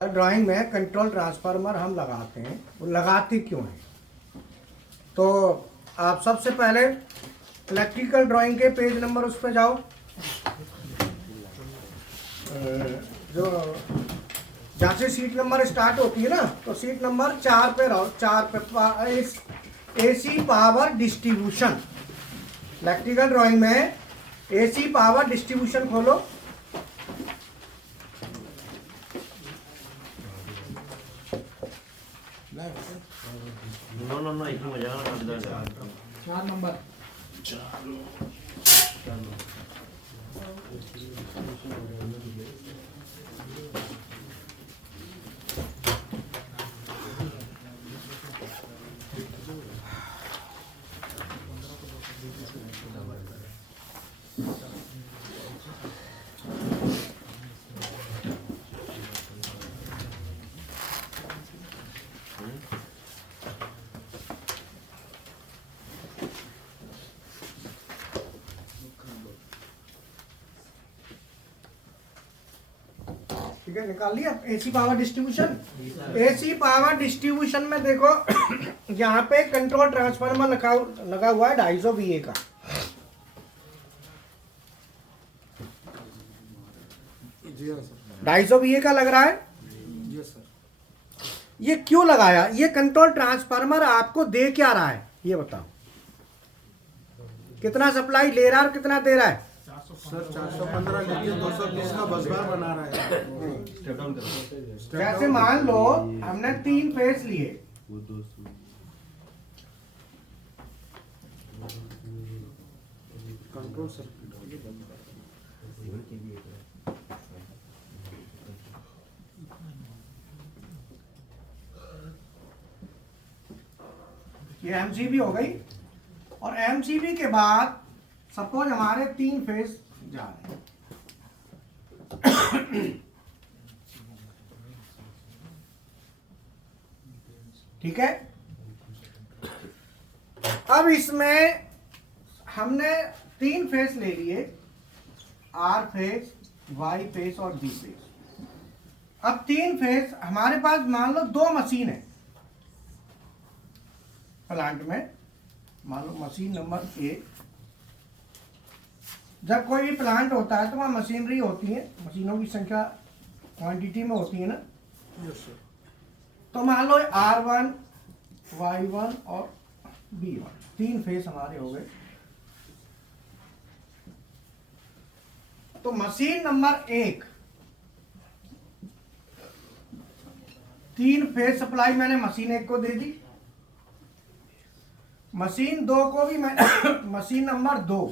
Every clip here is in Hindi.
ड्राइंग में कंट्रोल ट्रांसफार्मर हम लगाते हैं, वो लगाते क्यों हैं? तो आप सबसे पहले इलेक्ट्रिकल ड्राइंग के पेज नंबर उस पर जाओ, जो जहाँ से सीट नंबर स्टार्ट होती है ना, तो सीट नंबर 4 पे रहो। 4 पे AC power distribution, electrical drawing में एसी पावर डिस्ट्रीब्यूशन खोलो। No, एक ही मजा ना 4 नंबर। ठीक है, निकाल लिया AC power distribution. AC power distribution में देखो यहाँ पे कंट्रोल ट्रांसफार्मर लगा हुआ है 250 VA का। ढाई सौ VA का लग रहा है। ये क्यों लगाया? ये कंट्रोल ट्रांसफार्मर आपको दे क्या रहा है ये बताओ? कितना सप्लाई ले रहा है और कितना दे रहा है? सर 415 लेके 220 का बस बार बना रहा है। जैसे मान लो हमने 3 फेस लिए, कंट्रोल सर्किट ये एमसीबी हो गई। और एमसीबी के बाद सपोज हमारे 3 फेस जा रहे हैं। ठीक है, अब इसमें हमने 3 फेस ले लिए, आर फेस, वाई फेस और बी फेस। अब 3 फेस हमारे पास मान लो 2 मशीन है प्लांट में। मान लो मशीन नंबर 1। जब कोई भी प्लांट होता है तो वहाँ मशीनरी होती है, मशीनों की संख्या क्वांटिटी में होती है ना। तो मान लो R1, Y1 और B1 3 फेस हमारे हो गए। तो मशीन नंबर 1 3 फेस सप्लाई मैंने मशीन 1 को दे दी। मशीन 2 को भी मैं मशीन नंबर 2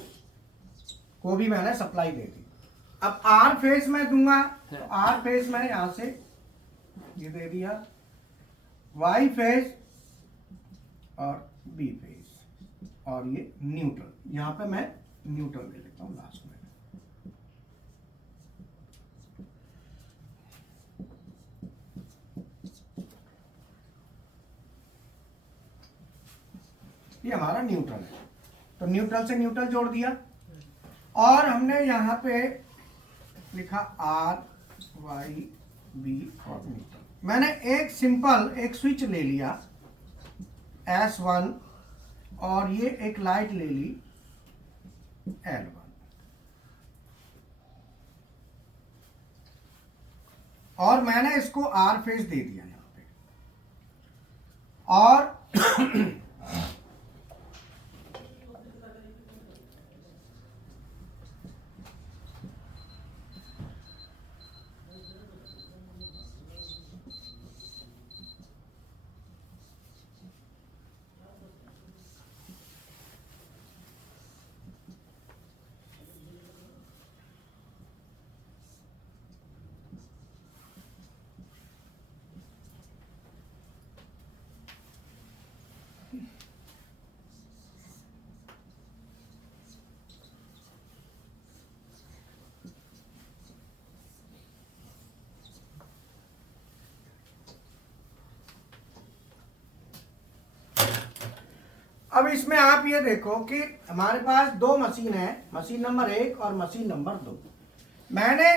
को भी मैंने सप्लाई दे दी। अब आर फेस में दूंगा तो आर फेस मैंने यहां से ये दे दिया, वाई फेस और बी फेस और ये न्यूट्रल। यहां पे मैं न्यूट्रल दे देता हूं लास्ट में। ये हमारा न्यूट्रल है, तो न्यूट्रल से न्यूट्रल जोड़ दिया। और हमने यहाँ पे लिखा R, Y, B और न्यूट्रल। मैंने एक सिंपल एक स्विच ले लिया S1 और ये एक लाइट ले ली L1 और मैंने इसको R फेस दे दिया यहाँ पे। और अब इसमें आप ये देखो कि हमारे पास 2 मशीन है, मशीन नंबर 1 और मशीन नंबर 2। मैंने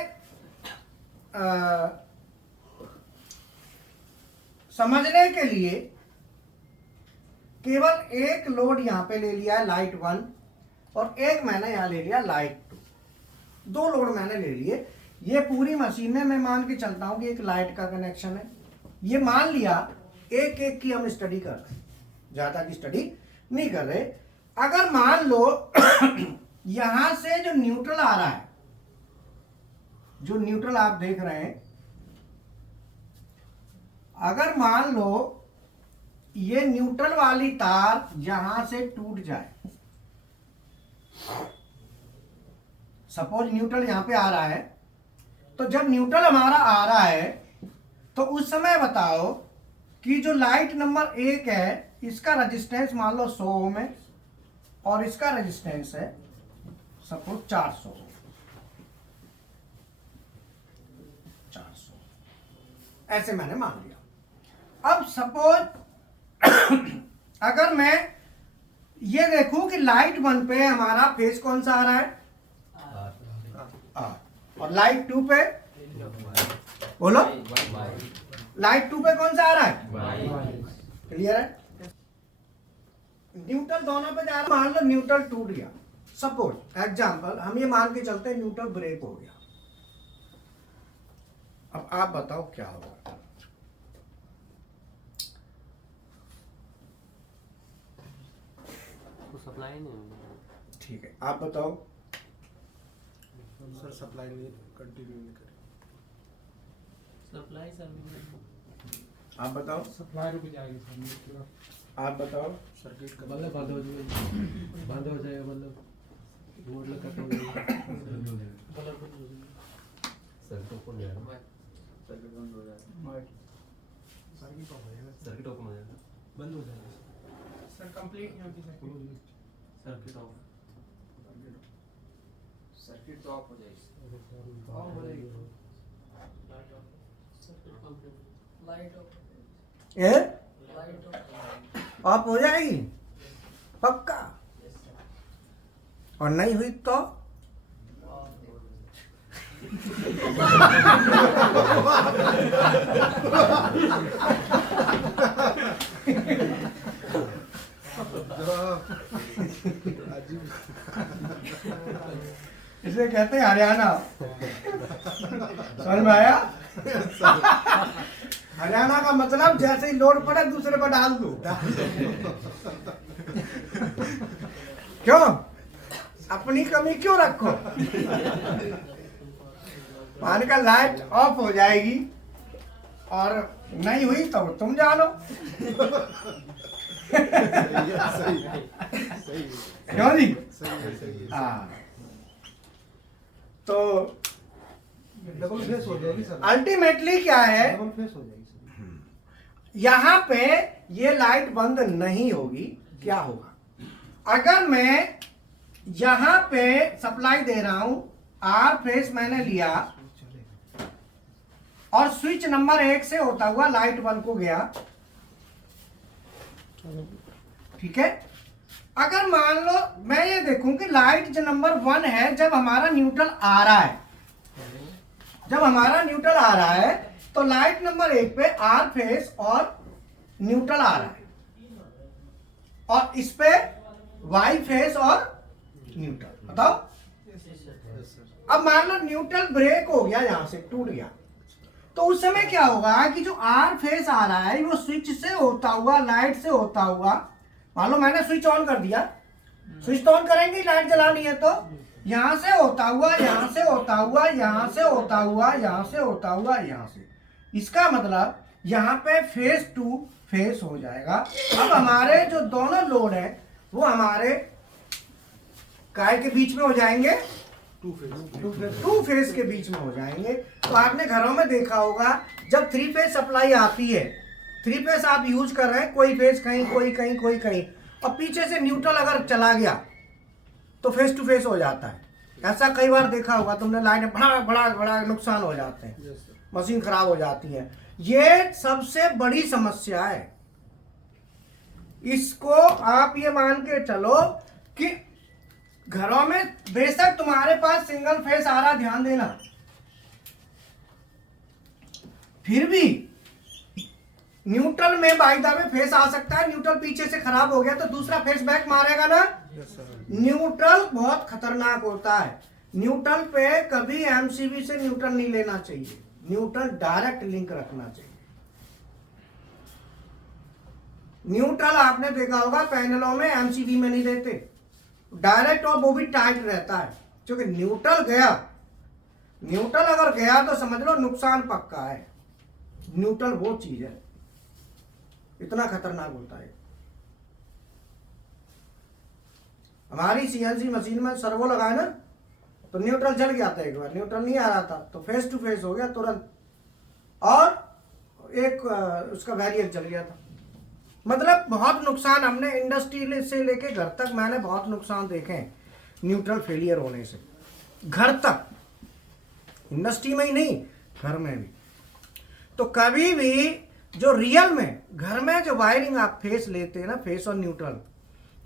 समझने के लिए केवल एक लोड यहां पे ले लिया है लाइट 1 और एक मैंने यहां ले लिया लाइट 2, दो लोड मैंने ले लिए। ये पूरी मशीन में मैं मान के चलता हूं कि एक लाइट का कनेक्शन है। ये मान लिया एक एक की हम स्टडी कर रहे हैं, ज्यादा की स्टडी नहीं कर रहे। अगर मान लो यहां से जो न्यूट्रल आ रहा है, जो न्यूट्रल आप देख रहे हैं, अगर मान लो ये न्यूट्रल वाली तार यहां से टूट जाए, सपोज न्यूट्रल यहां पे आ रहा है, तो जब न्यूट्रल हमारा आ रहा है तो उस समय बताओ कि जो लाइट नंबर 1 है इसका रेजिस्टेंस मान लो 100 ओम है और इसका रेजिस्टेंस है सपोज 400, ऐसे मैंने मान लिया। अब सपोज अगर मैं ये देखूं कि लाइट 1 पे हमारा फेज कौन सा आ रहा है, R, और लाइट 2 पे बोलो, लाइट 2 पे कौन सा आ रहा है, क्लियर है। न्यूट्रल दोनों पे जा रहा है, मान लो न्यूट्रल टूट गया, सपोज एग्जांपल हम ये मान के चलते हैं न्यूट्रल ब्रेक हो गया। अब आप बताओ क्या होगा। सप्लाई नहीं होगा। ठीक है, आप बताओ। सर सप्लाई नहीं कंटिन्यू नहीं करें। सप्लाई सर आप बताओ। सप्लाई रुक जाएगी सर, आप बताओ। सर्किट का बल्ब बंद हो जाएगा, बंद हो जाएगा बल्ब, बोर्ड लग कट हो जाएगा, सर्किट ओपन हो जाएगा, सर्किट बंद हो जाएगा। सर्किट ऑफ हो जाएगा, सर्किट ओपन हो जाएगा, बंद हो जाएगा सर कंप्लीट नहीं होती सर। सर्किट ऑफ, सर्किट तो ऑफ हो जाएगी। ऑफ हो जाएगी। लाइट ऑफ, ये लाइट ऑफ, ऑफ हो जाएगी पक्का, और नहीं हुई तो इसे कहते हैं हरियाणा। समझ में आया? हरियाणा का मतलब जैसे ही लोड पड़े दूसरे पर डाल दो। क्यों? अपनी कमी क्यों रखो? मान का लाइट ऑफ हो जाएगी और नहीं हुई तो तुम जानो। क्यों जी? हाँ, तो डबल फेस हो जाएगी सर, अल्टीमेटली क्या है, डबल फेस हो जाएगी सर। यहाँ पे ये लाइट बंद नहीं होगी। क्या होगा? अगर मैं यहाँ पे सप्लाई दे रहा हूं, आर फेस मैंने लिया और स्विच नंबर 1 से होता हुआ लाइट 1 को गया, ठीक है। अगर मान लो मैं ये देखूं कि लाइट जो नंबर 1 है, जब हमारा न्यूट्रल आ रहा है, जब हमारा न्यूट्रल आ रहा है तो लाइट नंबर 1 पे आर फेस और न्यूट्रल आ रहा है, और इस पे वाई फेस और न्यूट्रल। बताओ। अब मान लो न्यूट्रल ब्रेक हो गया, यहां से टूट गया, तो उस समय क्या होगा कि जो आर फेस आ रहा है वो स्विच से होता हुआ, लाइट से होता हुआ, मान लो मैंने स्विच ऑन कर दिया, स्विच तो ऑन करेंगे, लाइट जलानी है, तो यहां से होता हुआ, यहां से होता हुआ, यहां से होता हुआ, यहां से होता हुआ, यहां से, इसका मतलब यहां पे फेस टू फेस हो जाएगा। अब हमारे जो दोनों लोड है वो हमारे काय के बीच में हो जाएंगे, टू फेस के बीच में हो जाएंगे। तो आपने घरों में देखा होगा जब 3 फेस सप्लाई आती है, 3 फेस आप यूज कर रहे हैं, कोई फेस कहीं, कोई कहीं, कोई कहीं, और पीछे से न्यूट्रल अगर चला गया तो फेस टू फेस हो जाता है। ऐसा कई बार देखा होगा तुमने, लाइट बड़ा बड़ा बड़ा नुकसान हो जाते हैं, मशीन खराब हो जाती है। ये सबसे बड़ी समस्या है। इसको आप ये मान के चलो कि घरों में बेशक तुम्हारे पास सिंगल फेस आ रहा, ध्यान देना, फिर भी न्यूट्रल में बाय द वे फेस आ सकता है, न्यूट्रल पीछे से खराब हो गया तो दूसरा फेस बैक मारेगा ना। न्यूट्रल बहुत खतरनाक होता है, न्यूट्रल पे कभी एमसीबी से न्यूट्रल नहीं लेना चाहिए, न्यूट्रल डायरेक्ट लिंक रखना चाहिए। न्यूट्रल आपने देखा होगा पैनलों में एमसीबी में नहीं देते डायरेक्ट, और वो भी टाइट रहता है, क्योंकि न्यूट्रल गया, न्यूट्रल अगर गया तो समझ लो नुकसान पक्का है। न्यूट्रल वो चीज है, इतना खतरनाक होता है। हमारी सीएनसी मशीन में सर्वो लगाया ना तो न्यूट्रल जल गया था, एक बार न्यूट्रल नहीं आ रहा था तो फेस टू फेस हो गया तुरंत, और एक उसका वैरिएक जल गया था। मतलब बहुत नुकसान हमने इंडस्ट्री से लेके घर तक मैंने बहुत नुकसान देखे हैं न्यूट्रल फेलियर होने से, घर तक, इंडस्ट्री में ही नहीं घर में भी। तो कभी भी जो रियल में घर में जो वायरिंग आप फेस लेते हैं ना, फेस और न्यूट्रल,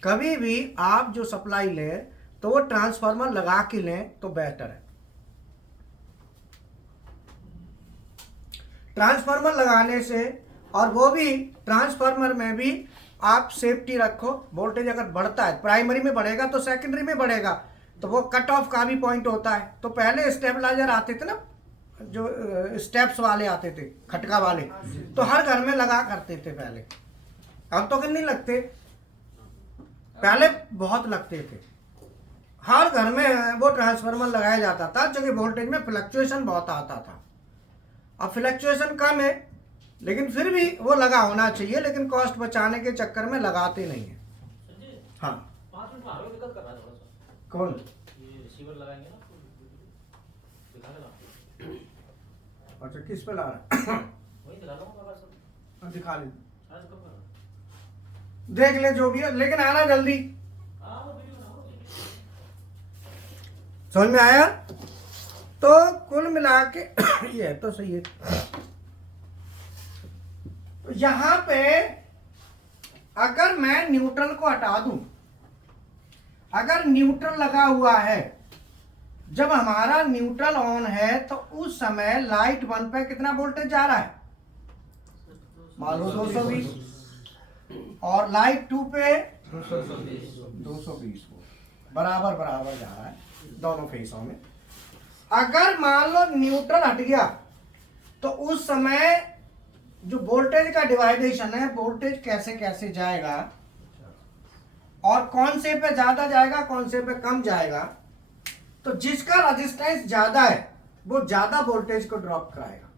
कभी भी आप जो सप्लाई लें तो वो ट्रांसफार्मर लगा के लें तो बेहतर है। ट्रांसफार्मर लगाने से, और वो भी ट्रांसफार्मर में भी आप सेफ्टी रखो, वोल्टेज अगर बढ़ता है प्राइमरी में बढ़ेगा तो सेकेंडरी में बढ़ेगा, तो वो कट ऑफ का भी पॉइंट होता है। तो पहले स्टेबलाइजर आते थे ना, जो स्टेप्स वाले आते थे खटका वाले, तो हर घर में लगा करते थे पहले, अब तो नहीं लगते, पहले बहुत लगते थे। हर घर में वो ट्रांसफार्मर लगाया जाता था, क्योंकि वोल्टेज में फ्लक्चुएशन बहुत आता था। अब फ्लक्चुएशन कम है, लेकिन फिर भी वो लगा होना चाहिए, लेकिन कॉस्ट बचाने के चक्कर में लगाते नहीं है। हाँ 5 मिनट में आ रहे हो, दिक्कत कर रहा है थोड़ा सा। कौन? ये रिसीवर लगाएंगे ना, दिखा देना। अच्छा किस पे ला रहा है? वही दिखा दूंगा मैं सब। दिखा ले, आज कब कर रहा है? देख ले जो भी है, लेकिन आना जल्दी। हाँ वो वीडियो बनाओ। समझ में आया? तो कुल मिला के ये तो सही है। तो यहां पे अगर मैं न्यूट्रल को हटा दूं, अगर न्यूट्रल लगा हुआ है, जब हमारा न्यूट्रल ऑन है तो उस समय लाइट 1 पे कितना वोल्टेज जा रहा है? मान लो 220, और लाइट 2 पे 220 बराबर बराबर जा रहा है दोनों फेसों में। अगर मान लो न्यूट्रल हट गया तो उस समय जो वोल्टेज का डिवाइडेशन है, वोल्टेज कैसे कैसे जाएगा और कौन से पे ज्यादा जाएगा कौन से पे कम जाएगा, तो जिसका रेजिस्टेंस ज्यादा है वो ज्यादा वोल्टेज को ड्रॉप कराएगा,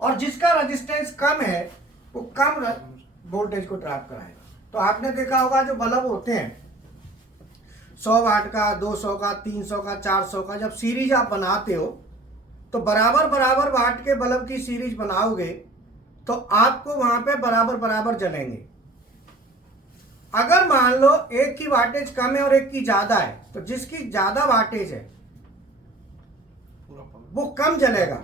और जिसका रेजिस्टेंस कम है वो कम वोल्टेज को ड्रॉप कराएगा। तो आपने देखा होगा जो बल्ब होते हैं 100 वाट का, 200 का, 300 का, 400 का, जब सीरीज आप बनाते हो तो बराबर बराबर वाट के बल्ब की सीरीज बनाओगे तो आपको वहां पे बराबर बराबर जलेंगे। अगर मान लो एक की वाटेज कम है और एक की ज्यादा है, तो जिसकी ज्यादा वाटेज है वो कम जलेगा,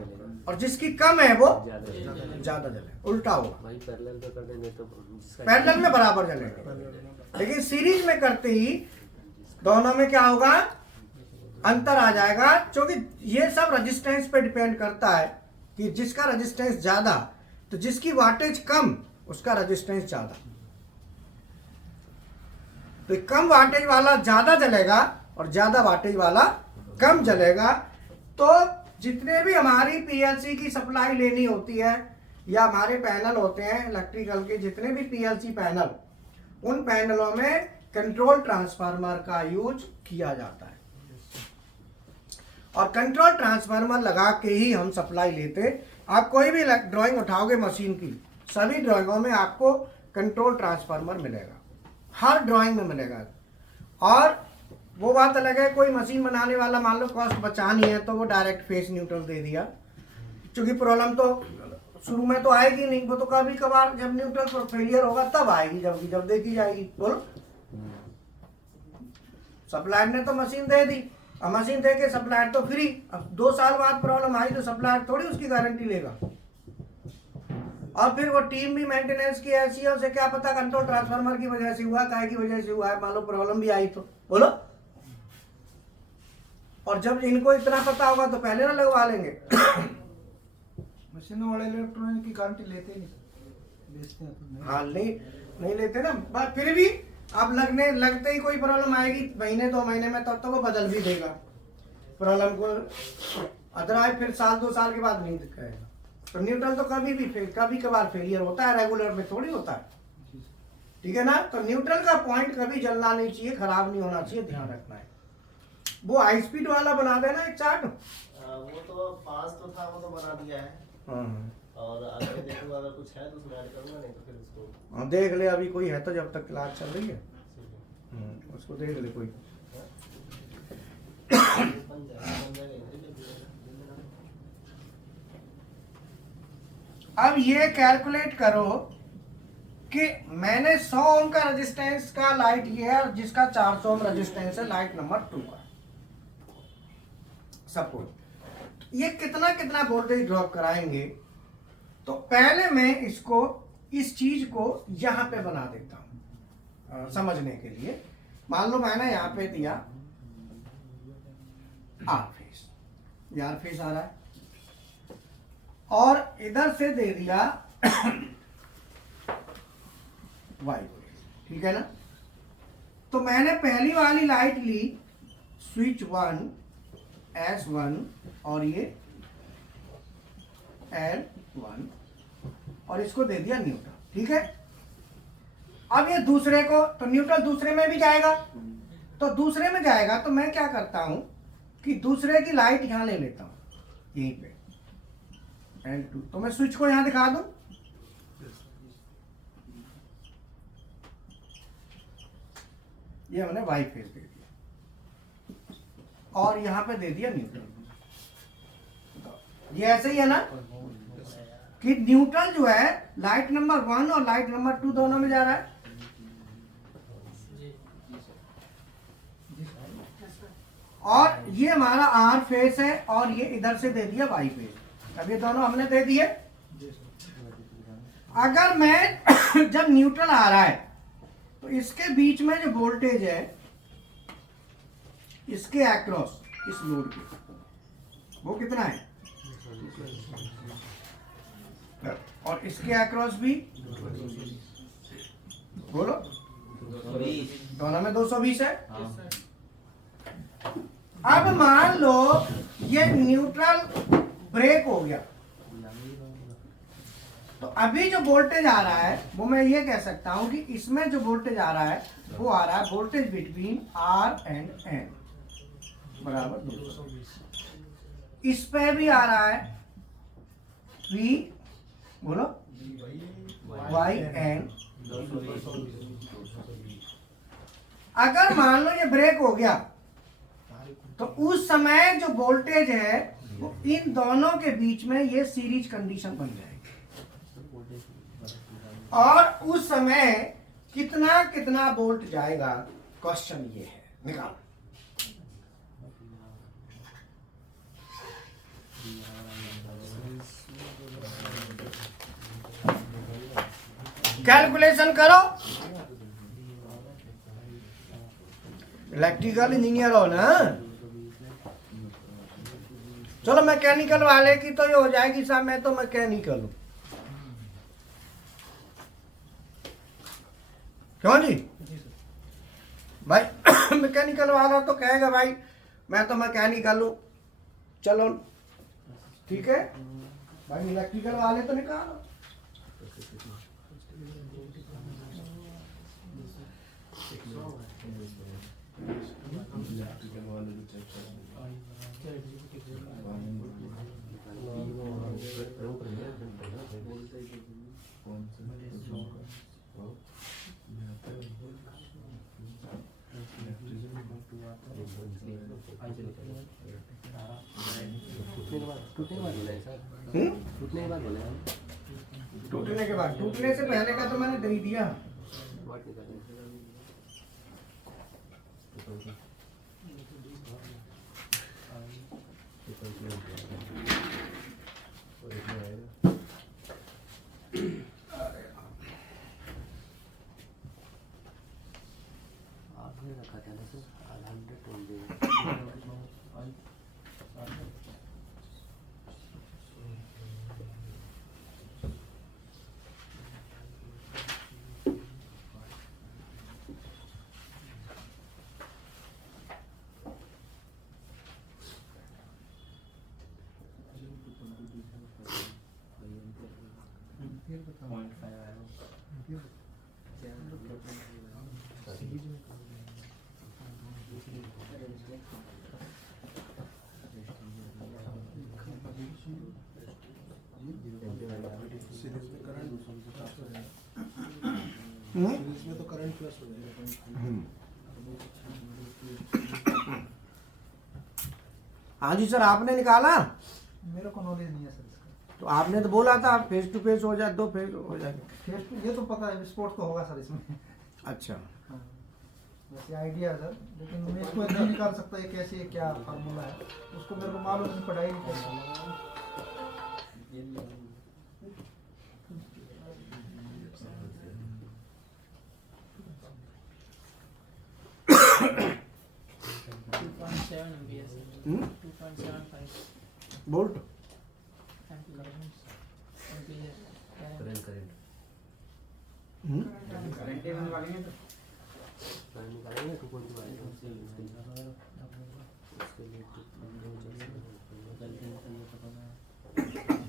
और जिसकी कम है वो ज्यादा जलेगा, उल्टा होगा। भाई पैरेलल पे कर देंगे तो जिसका पैरेलल में बराबर जलेगा, लेकिन सीरीज में करते ही दोनों में क्या होगा, अंतर आ जाएगा। क्योंकि ये सब रेजिस्टेंस पे डिपेंड करता है कि जिसका रेजिस्टेंस ज्यादा, तो जिसकी वाटेज कम उसका रेजिस्टेंस ज्यादा, तो कम वाटेज वाला ज्यादा जलेगा और ज्यादा वाटेज वाला कम जलेगा। तो जितने भी हमारी पीएलसी की सप्लाई लेनी होती है या हमारे पैनल होते हैं इलेक्ट्रिकल के, जितने भी पीएलसी पैनल, उन पैनलों में कंट्रोल ट्रांसफार्मर का यूज किया जाता है, और कंट्रोल ट्रांसफार्मर लगा के ही हम सप्लाई लेते। आप कोई भी ड्राइंग उठाओगे मशीन की, सभी ड्राइंगों में आपको कंट्रोल ट्रांसफार्मर मिलेगा, हर ड्राइंग में मिलेगा। और वो बात अलग है, कोई मशीन बनाने वाला मान लो कॉस्ट बचानी है तो वो डायरेक्ट फेस न्यूट्रल दे दिया, क्योंकि प्रॉब्लम तो शुरू में तो आएगी नहीं, वो तो कभी कभार जब न्यूट्रल फेलियर होगा तब आएगी, जब देखी जाएगी। बोलो, सप्लायर ने तो मशीन दे दी, अब मशीन दे के सप्लायर तो फ्री, अब 2 साल बाद प्रॉब्लम आई तो सप्लायर थोड़ी उसकी गारंटी लेगा। और फिर वो टीम भी मेंटेनेंस की ऐसी है, उसे क्या पता कंट्रोल ट्रांसफार्मर की वजह से हुआ, काय की वजह से हुआ है, मान लो प्रॉब्लम भी आई तो। बोलो, और जब इनको इतना पता होगा तो पहले ना लगवा लेंगे। मशीनों वाले इलेक्ट्रॉनिक की गारंटी लेते ही नहीं सर, बेचते हैं तो नहीं। हाँ नहीं लेते ना, बट फिर भी अब लगते ही कोई प्रॉब्लम आएगी महीने 2 महीने में, तब तो वो बदल भी देगा प्रॉब्लम को, अदरवाइज फिर 1-2 साल के बाद नहीं दिखाएगा। तो न्यूट्रल तो कभी कभार फेलियर होता है, रेगुलर में थोड़ी होता है, ठीक है ना। तो न्यूट्रल का पॉइंट कभी जलना नहीं चाहिए, खराब नहीं होना चाहिए, ध्यान रखना है। वो हाई स्पीड वाला बना देना एक चार्ट। वो तो पास तो था, वो तो बना दिया है। और अगर देखूंगा अगर कुछ है तो उसमें ऐड करूंगा, नहीं तो फिर उसको हाँ देख ले, अभी कोई है तो जब तक क्लास चल रही है उसको देख ले कोई। बन जाएगा। अब ये कैलकुलेट करो कि मैंने 100 ओम का रेजिस्टेंस का लाइट ये है, जिसका 400 ओम रेजिस्टेंस है लाइट नंबर 2 का, सपोज ये कितना वोल्टेज ड्रॉप कराएंगे। तो पहले मैं इसको, इस चीज को यहां पे बना देता हूं समझने के लिए। मान लो मैंने यहां पे दिया आर फेस, ये आर फेस आ रहा है, और इधर से दे दिया वाई फेस, ठीक है ना। तो मैंने पहली वाली लाइट ली स्विच 1 S1 और ये L1 और इसको दे दिया न्यूट्रल, ठीक है। अब ये दूसरे को, तो न्यूट्रल दूसरे में भी जाएगा, तो दूसरे में जाएगा तो मैं क्या करता हूं कि दूसरे की लाइट यहां ले लेता हूं यहीं पे L2। तो मैं स्विच को यहां दिखा दूं, ये मैंने वाई फेस दे दिया और यहां पे दे दिया न्यूट्रल। ये ऐसे ही है ना कि न्यूट्रल जो है लाइट नंबर 1 और लाइट नंबर 2 दोनों में जा रहा है। और ये हमारा आर फेस है और ये इधर से दे दिया वाई फेस। अब ये दोनों हमने दे दिए। अगर मैं जब न्यूट्रल आ रहा है तो इसके बीच में जो वोल्टेज है इसके अक्रॉस, इस लोड के, वो कितना है, और इसके अक्रॉस भी बोलो, दोनों में 220 है। अब मान लो ये न्यूट्रल ब्रेक हो गया, तो अभी जो वोल्टेज आ रहा है वो मैं ये कह सकता हूं कि इसमें जो वोल्टेज आ रहा है वो आ रहा है voltage between R and N बराबर 220। इस पे भी आ रहा है V, बोलो, Y एंड। अगर मान लो ये ब्रेक हो गया तो उस समय जो वोल्टेज है वो इन दोनों के बीच में ये सीरीज कंडीशन बन जाएगी, और उस समय कितना वोल्ट जाएगा, क्वेश्चन ये है, निकालो। कैलकुलेशन करो, इलेक्ट्रिकल इंजीनियर हो ना। चलो मैकेनिकल वाले की तो ये हो जाएगी साहब, मैं तो मैकेनिकल हूं, क्यों जी भाई। मैकेनिकल वाला तो कहेगा भाई मैं तो मैकेनिकल हूं, चलो ठीक है भाई। इलेक्ट्रिकल वाले तो निकालो। टूटने के बाद, टूटने से पहले का तो मैंने दे ही दिया। आपने रखा था ना सर, 100 ओम। 0.5 आएगा। सीरीज में करंट हम्म? सीरीज में तो करंट प्लस हो जाएगा। हाँ जी सर, आपने निकाला मेरे को नॉलेज नहीं है सर इसका। तो आपने तो बोला था फेस टू फेस हो जाए, 2 फेस हो जाए। फेस टू ये तो पता है, स्पोर्ट तो होगा सर इसमें। अच्छा, हाँ, वैसे आइडिया है सर, लेकिन मैं इसको नहीं निकाल सकता ये कैसे है, क्या फार्मूला है उसको मेरे को मालूम नहीं, पढ़ाई नहीं कर। हम्म? बोल्ट हम्म?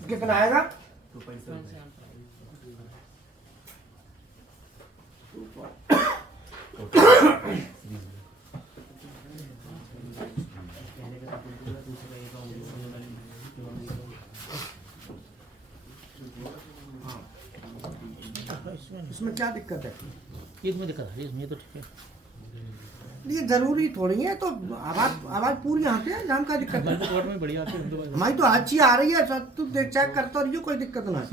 कितना आएगा? इसमें क्या दिक्कत है? इसमें दिक्कत है, इसमें तो ठीक है। ये जरूरी थोड़ी है, तो आवाज पूरी आती है, जाम का दिक्कत है। हमारी तो कोर्ट में बढ़िया आती है, हमारी तो अच्छी आ रही है सर, तू देख चेक करता रहियो, कोई दिक्कत ना है।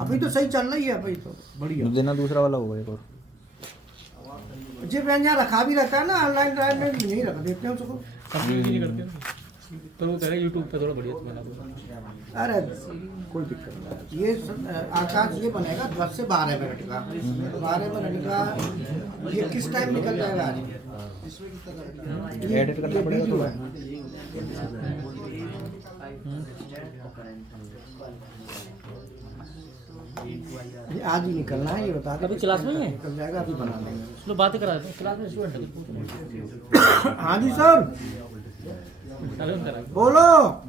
अभी तो सही चल रही है, अभी तो बढ़िया। देना दूसरा वाला होगा एक और। जी बहन यहाँ रखा भी रहता है ना, ऑनलाइन ड्राइव में नहीं रख देते हैं उसको। कंप्लीट नहीं करते ना, तो वो कह रहे यूट्यूब पे थोड़ा बढ़िया बना दो। अरे कोई दिक्कत नहीं। ये आकाश ये बनेगा 10 से 12 मिनट का, 12 मिनट का। ये किस टाइम निकल जाएगा आज? एडिट करना पड़ेगा थोड़ा। ये आज ही निकलना है, ये बता दो। अभी क्लास में ही है? निकल जाएगा, अभी बना लेंगे। चलो बातें करा देते हैं, क्लास में स्टूडेंट है। हाँ जी सर, बोलो।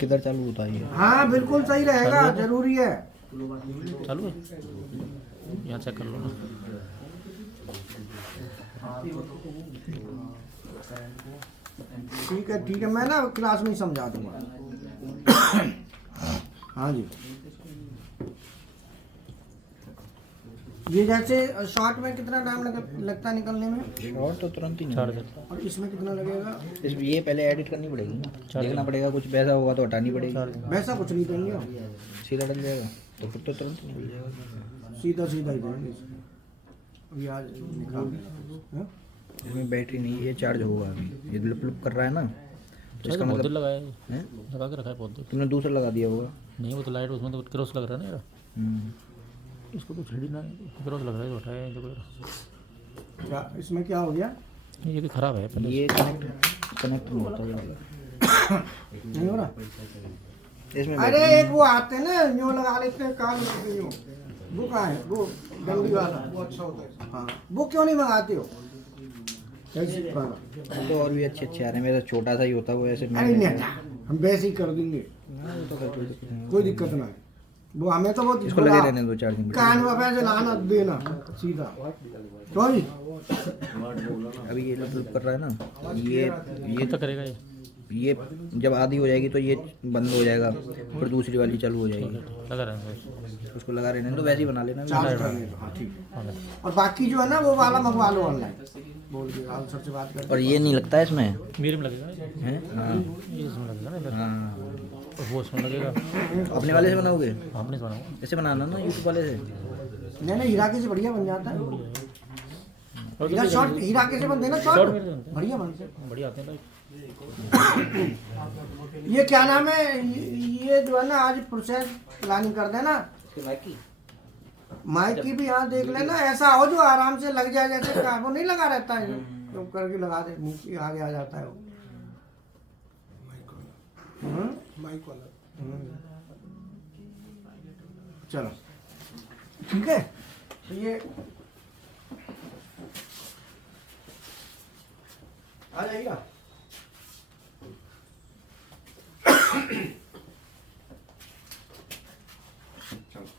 किधर चालू होता है ये? हाँ बिल्कुल सही रहेगा, जरूरी है। चालू है, यहाँ चेक कर लो ना। ठीक है ठीक है, मैं ना क्लास में ही समझा दूंगा। हाँ जी, ये जैसे शॉर्ट में कितना टाइम लगता है निकलने में? और तो तुरंत ही नहीं। और इसमें कितना लगेगा? ये पहले एडिट करनी पड़ेगी ना, देखना पड़ेगा, कुछ पैसा होगा तो हटानी पड़ेगी। वैसा कुछ नहीं देंगे, सीधा डल जाएगा तो फिर तो तुरंत ही निकल जाएगा। सीधा सीधा ही देंगे। अभी आज निकाल, हाँ? इसमें बैटरी नहीं, ये चार्ज होगा अभी। ये लुप लुप कर रहा है ना, तो इसका बहुत देर मतलब लगाया है लगा के रखा है बहुत देर। तुमने दूसरा लगा दिया होगा। नहीं वो तो लाइट उसमें तो क्रॉस लग रहा है ना यार, इसको तो छेड़ी ना, क्रॉस लग रहा है तो उठाया जो। क्या इसमें क्या हो गया? ये भी खराब है पहले। ये कनेक्ट नहीं होता है। नहीं हो रहा? इसमें अरे एक वो आते हैं ना, यूँ लगा लेते हैं कान में, यूँ। वो कहाँ है? वो डंडी वाला, वो अच्छा होता है। हाँ, वो क्यों नहीं मंगाते हो? कैसे पुराना? तो और भी अच्छे अच्छे आ रहे हैं। मेरा छोटा सा ही होता है वो, ऐसे अरे नहीं, हम वैसे ही कर देंगे, कोई दिक्कत ना है। वो हमें तो वो इसको लगे रहने दो चार्जिंग। कान में पैसे लाना देना सीधा। तो जी अभी ये लुप कर रहा है ना, ये तो करेगा ये जब आधी हो जाएगी तो ये बंद हो जाएगा, फिर दूसरी वाली चालू हो जाएगी। लगा रहेगा। उसको लगा रहने दो, वैसे ही बना लेना। चार्ज कर लेना, हाँ ठीक है। और बाकी जो है ना वो वाला मंगवा लो ऑनलाइन, बोल के आप सबसे बात कर। और ये नहीं लगता है इसमें मेरे में लगेगा, है? हाँ ये इसमें लगेगा ना इधर, हाँ। और वो इसमें लगेगा। अपने वाले से बनाओगे? हमने बनाऊंगा ऐसे बनाना ना यूट्यूब वाले से। नहीं नहीं, हीराके से बढ़िया बन जाता है। और हीरा शॉर्ट, हीराके से बनते हैं ना शॉर्ट शॉर्ट, में बनते हैं। बढ़िया बनते हैं। बढ़िया आते हैं लाइट। ये क्या नाम है, ये जो है ना आज प्रोसेस प्लानिंग कर देना। माइक की भी यहाँ देख लेना, ऐसा हो जो आराम से लग जाए, जैसे वो नहीं लगा रहता है, तो करके लगा दे, मुंह के आगे आ जाता है वो। माइक वाला। चलो ठीक है, तो ये आ जाइएगा।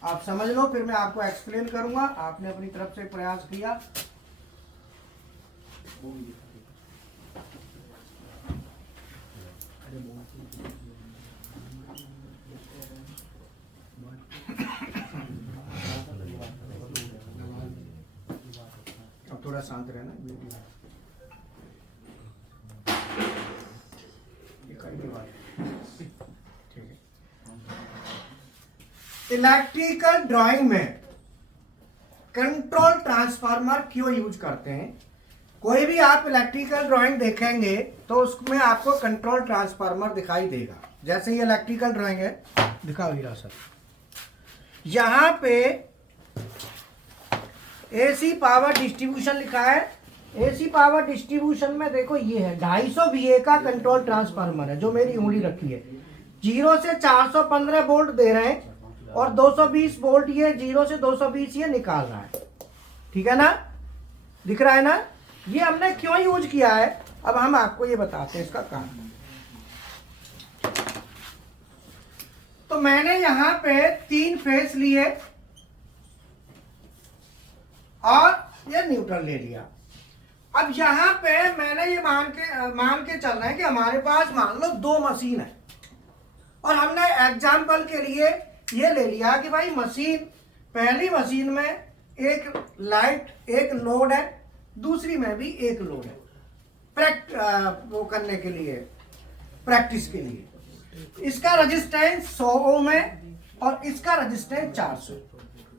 आप समझ लो, फिर मैं आपको एक्सप्लेन करूंगा। आपने अपनी तरफ से प्रयास किया। अब थोड़ा शांत रहना। ये करने वाले, ठीक है। इलेक्ट्रिकल ड्राइंग में कंट्रोल ट्रांसफार्मर क्यों यूज करते हैं? कोई भी आप इलेक्ट्रिकल ड्राइंग देखेंगे तो उसमें आपको कंट्रोल ट्रांसफार्मर दिखाई देगा। जैसे ये इलेक्ट्रिकल ड्राइंग है, दिखाओ हीरा सर। यहां पे एसी पावर डिस्ट्रीब्यूशन लिखा है। एसी पावर डिस्ट्रीब्यूशन में देखो ये है 250 VA का कंट्रोल ट्रांसफार्मर है, जो मेरी उंगली रखी है। 0 से 415 वोल्ट दे रहे हैं और 220 वोल्ट ये 0 से 220 ये निकाल रहा है। ठीक है ना, दिख रहा है ना? ये हमने क्यों यूज किया है, अब हम आपको ये बताते हैं इसका कारण। तो मैंने यहां पे 3 फेस लिए और ये न्यूट्रल ले लिया। अब यहां पे मैंने ये मान के चल रहे हैं कि हमारे पास मान लो 2 मशीन है और हमने एग्जाम्पल के लिए ये ले लिया कि भाई मशीन, पहली मशीन में एक लाइट, एक लोड है, दूसरी में भी एक लोड है। वो करने के लिए, प्रैक्टिस के लिए इसका रेजिस्टेंस 100 ओम है और इसका रेजिस्टेंस 400।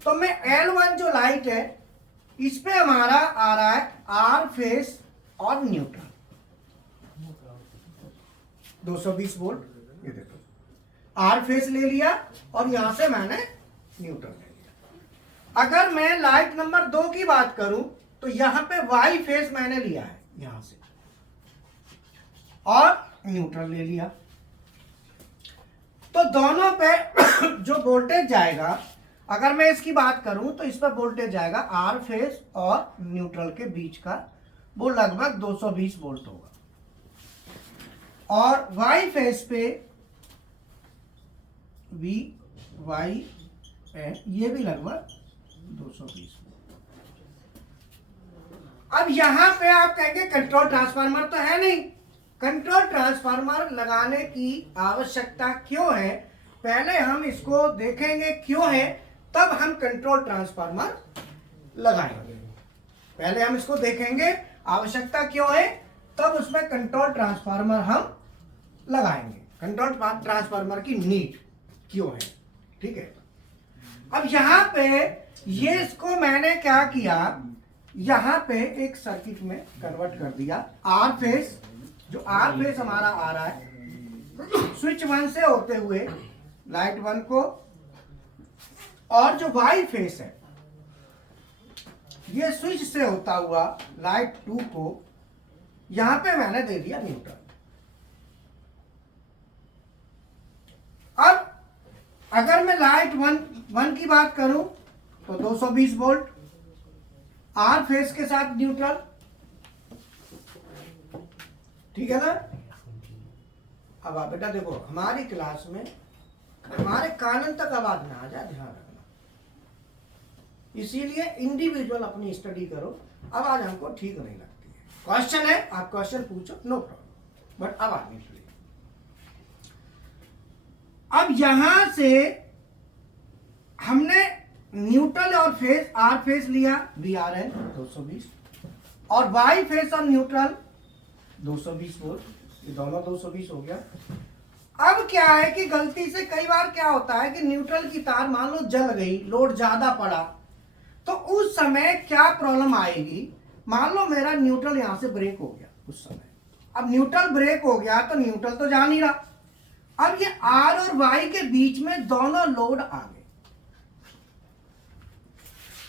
तो मैं L1 जो लाइट है इस पे हमारा आ रहा है आर फेस और न्यूट्रल 220 वोल्ट। ये देखो आर फेस ले लिया और यहां से मैंने न्यूट्रल ले लिया। अगर मैं लाइट नंबर 2 की बात करूं तो यहां पे वाई फेस मैंने लिया है यहां से और न्यूट्रल ले लिया। तो दोनों पे जो वोल्टेज जाएगा, अगर मैं इसकी बात करूं तो इस पर वोल्टेज जाएगा आर फेस और न्यूट्रल के बीच का, वो लगभग 220 वोल्ट होगा। और वाई फेस पे वी वाई ये भी लगभग 220 वोल्ट। अब यहां पे आप कहेंगे कंट्रोल ट्रांसफार्मर तो है नहीं। कंट्रोल ट्रांसफार्मर लगाने की आवश्यकता क्यों है, पहले हम इसको देखेंगे क्यों है, तब हम कंट्रोल ट्रांसफार्मर लगाएंगे। पहले हम इसको देखेंगे आवश्यकता क्यों है, तब उसमें कंट्रोल ट्रांसफार्मर हम लगाएंगे। कंट्रोल ट्रांसफार्मर की नीड क्यों है, ठीक है। अब यहां पे ये इसको मैंने क्या किया, यहां पे एक सर्किट में कन्वर्ट कर दिया। आर फेस, जो आर फेस हमारा आ रहा है स्विच 1 से होते हुए लाइट 1 को, और जो वाई फेस है ये स्विच से होता हुआ लाइट 2 को यहां पे मैंने दे दिया न्यूट्रल। अब अगर मैं लाइट 1 की बात करूं तो 220 वोल्ट आर फेस के साथ न्यूट्रल, ठीक है ना। अब आप बेटा देखो, हमारी क्लास में हमारे कानन तक आवाज ना आ जाए, ध्यान रखना। इसीलिए इंडिविजुअल अपनी स्टडी करो। आवाज हमको ठीक नहीं लगती है। क्वेश्चन है, आप क्वेश्चन पूछो, नो प्रॉब्लम, बट आवाज नहीं सुनी। अब यहां से हमने न्यूट्रल और फेस, आर फेस लिया VRN 220 और वाई फेस और न्यूट्रल 220 वोल्ट, ये दोनों 220 हो गया। अब क्या है कि गलती से कई बार क्या होता है कि न्यूट्रल की तार मान लो जल गई, लोड ज्यादा पड़ा, तो उस समय क्या प्रॉब्लम आएगी। मान लो मेरा न्यूट्रल यहां से ब्रेक हो गया उस समय। अब न्यूट्रल ब्रेक हो गया तो न्यूट्रल तो जा नहीं रहा। अब ये आर और वाई के बीच में दोनों लोड आ गए,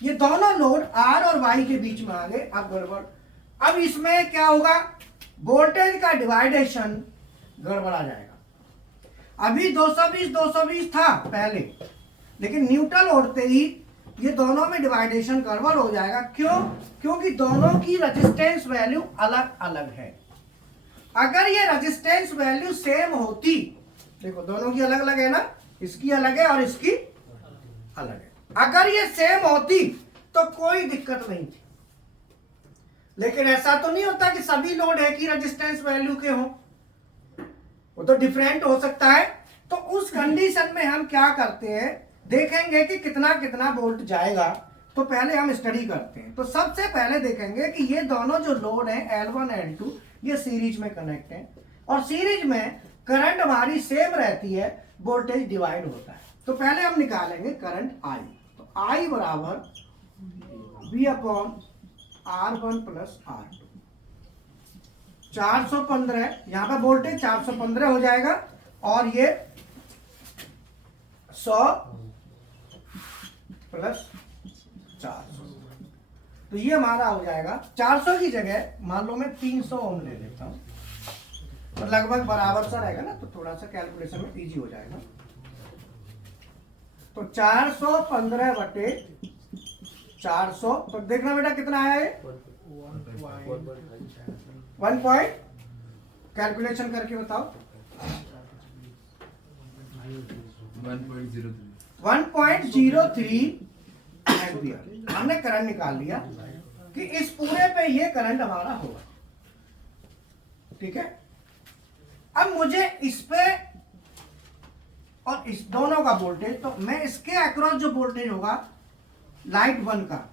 ये दोनों लोड आर और वाई के बीच में आ गए। अब गड़बड़, अब इसमें क्या होगा, वोल्टेज का डिवाइडेशन गड़बड़ा जाएगा। अभी 220 था पहले, लेकिन न्यूट्रल ओढ़ते ही ये दोनों में डिवाइडेशन गड़बड़ हो जाएगा। क्यों? क्योंकि दोनों की रेजिस्टेंस वैल्यू अलग अलग है। अगर ये रेजिस्टेंस वैल्यू सेम होती, देखो दोनों की अलग अलग है ना, इसकी अलग है और इसकी अलग है। अगर ये सेम होती तो कोई दिक्कत नहीं थी, लेकिन ऐसा तो नहीं होता कि सभी लोड एक ही रेजिस्टेंस वैल्यू के हों, वो तो डिफरेंट हो सकता है। तो उस कंडीशन में हम क्या करते हैं, देखेंगे कि कितना कितना वोल्ट जाएगा। तो पहले हम स्टडी करते हैं। तो सबसे पहले देखेंगे कि ये दोनों जो लोड है L1 L2 ये सीरीज में कनेक्ट है, और सीरीज में करंट हमारी सेम रहती है, वोल्टेज डिवाइड होता है। तो पहले हम निकालेंगे करंट I। तो I बराबर V/R1 प्लस R2। 415 यहाँ पे वोल्टेज 415 हो जाएगा, और ये 100 प्लस 400, तो ये हमारा हो जाएगा 400 की जगह मान लो मैं 300 ओम ले लेता हूँ, तो लगभग बराबर सा रहेगा ना, तो थोड़ा सा कैलकुलेशन में इजी हो जाएगा। तो 415 बटे 400, तो देखना बेटा कितना आया है, 1 पॉइंट, कैलकुलेशन करके बताओ, 1.03 एम्पियर हमने करंट निकाल लिया कि इस पूरे पे ये करंट हमारा होगा। ठीक है, अब मुझे इस पे और इस दोनों का वोल्टेज, तो मैं इसके अक्रॉस जो वोल्टेज होगा लाइट 1 का,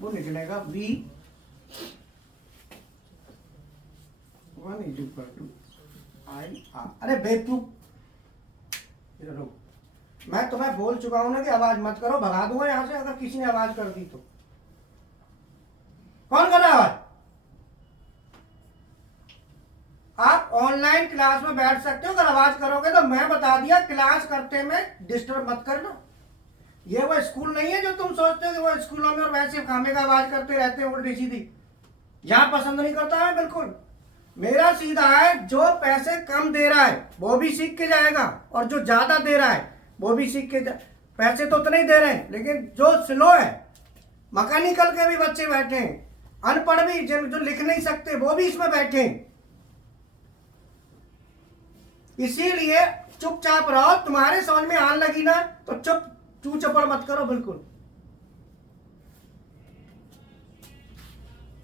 वो निकलेगा V1 = IR। अरे बेवकूफ, मैं तुम्हें बोल चुका हूं ना कि आवाज मत करो, भगा दूंगा यहां से अगर किसी ने आवाज कर दी तो। कौन कर रहा है आवाज? आप ऑनलाइन क्लास में बैठ सकते हो, अगर आवाज करोगे तो मैं बता दिया, क्लास करते में डिस्टर्ब मत करना। ये वो स्कूल नहीं है जो तुम सोचते हो कि वो स्कूलों में और वैसे खामे का आवाज करते रहते हैं उल्टी सीधी। यहां पसंद नहीं करता है बिल्कुल। मेरा सीधा है, जो पैसे कम दे रहा है वो भी सीख के जाएगा, और जो ज्यादा दे रहा है वो भी सीख के पैसे तो उतने ही दे रहे हैं, लेकिन जो स्लो है, मैकेनिकल के भी बच्चे बैठे हैं, अनपढ़ भी जो लिख नहीं सकते वो भी इसमें बैठे हैं। इसीलिए चुपचाप रहो, तुम्हारे समझ में आने लगी ना तो चू चपड़ मत करो, बिल्कुल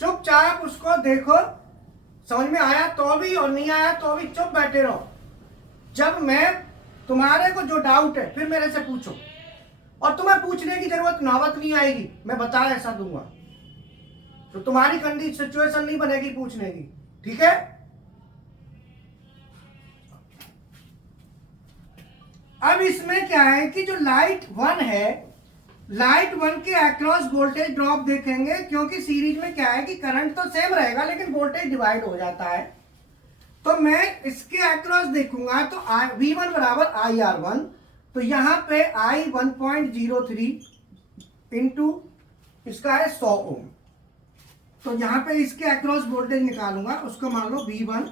चुपचाप उसको देखो, समझ में आया तो भी और नहीं आया तो भी चुप बैठे रहो। जब मैं तुम्हारे को जो डाउट है फिर मेरे से पूछो, और तुम्हें पूछने की जरूरत नौबत नहीं आएगी, मैं बता ऐसा दूंगा, तो तुम्हारी कंडीशन सिचुएशन नहीं बनेगी पूछने की। ठीक है, अब इसमें क्या है कि जो लाइट 1 है, लाइट 1 के अक्रॉस वोल्टेज ड्रॉप देखेंगे, क्योंकि सीरीज में क्या है कि करंट तो सेम रहेगा लेकिन वोल्टेज डिवाइड हो जाता है। तो मैं इसके अक्रॉस देखूंगा तो V1 बराबर IR1, तो यहां पे I 1.03 इंटू इसका है 100 ओम, तो यहां पे इसके अक्रॉस वोल्टेज निकालूंगा, उसको मान लो V1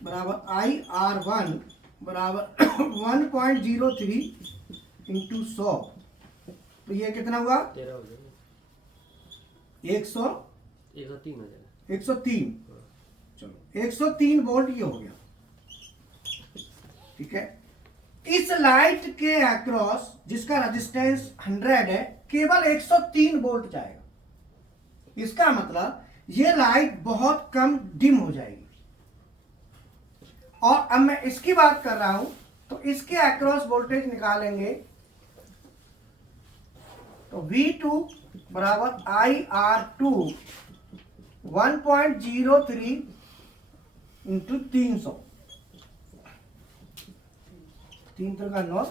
बराबर IR1 बराबर 1.03 इंटू 100, तो ये कितना हुआ 103। चलो 103 वोल्ट ये हो गया। ठीक है, इस लाइट के अक्रॉस जिसका रेजिस्टेंस 100 है, केवल 103 वोल्ट जाएगा। इसका मतलब ये लाइट बहुत कम डिम हो जाएगी। और अब मैं इसकी बात कर रहा हूं, तो इसके अक्रॉस वोल्टेज निकालेंगे, तो V2 बराबर IR2 1.03 इंटू 300, 3 का 9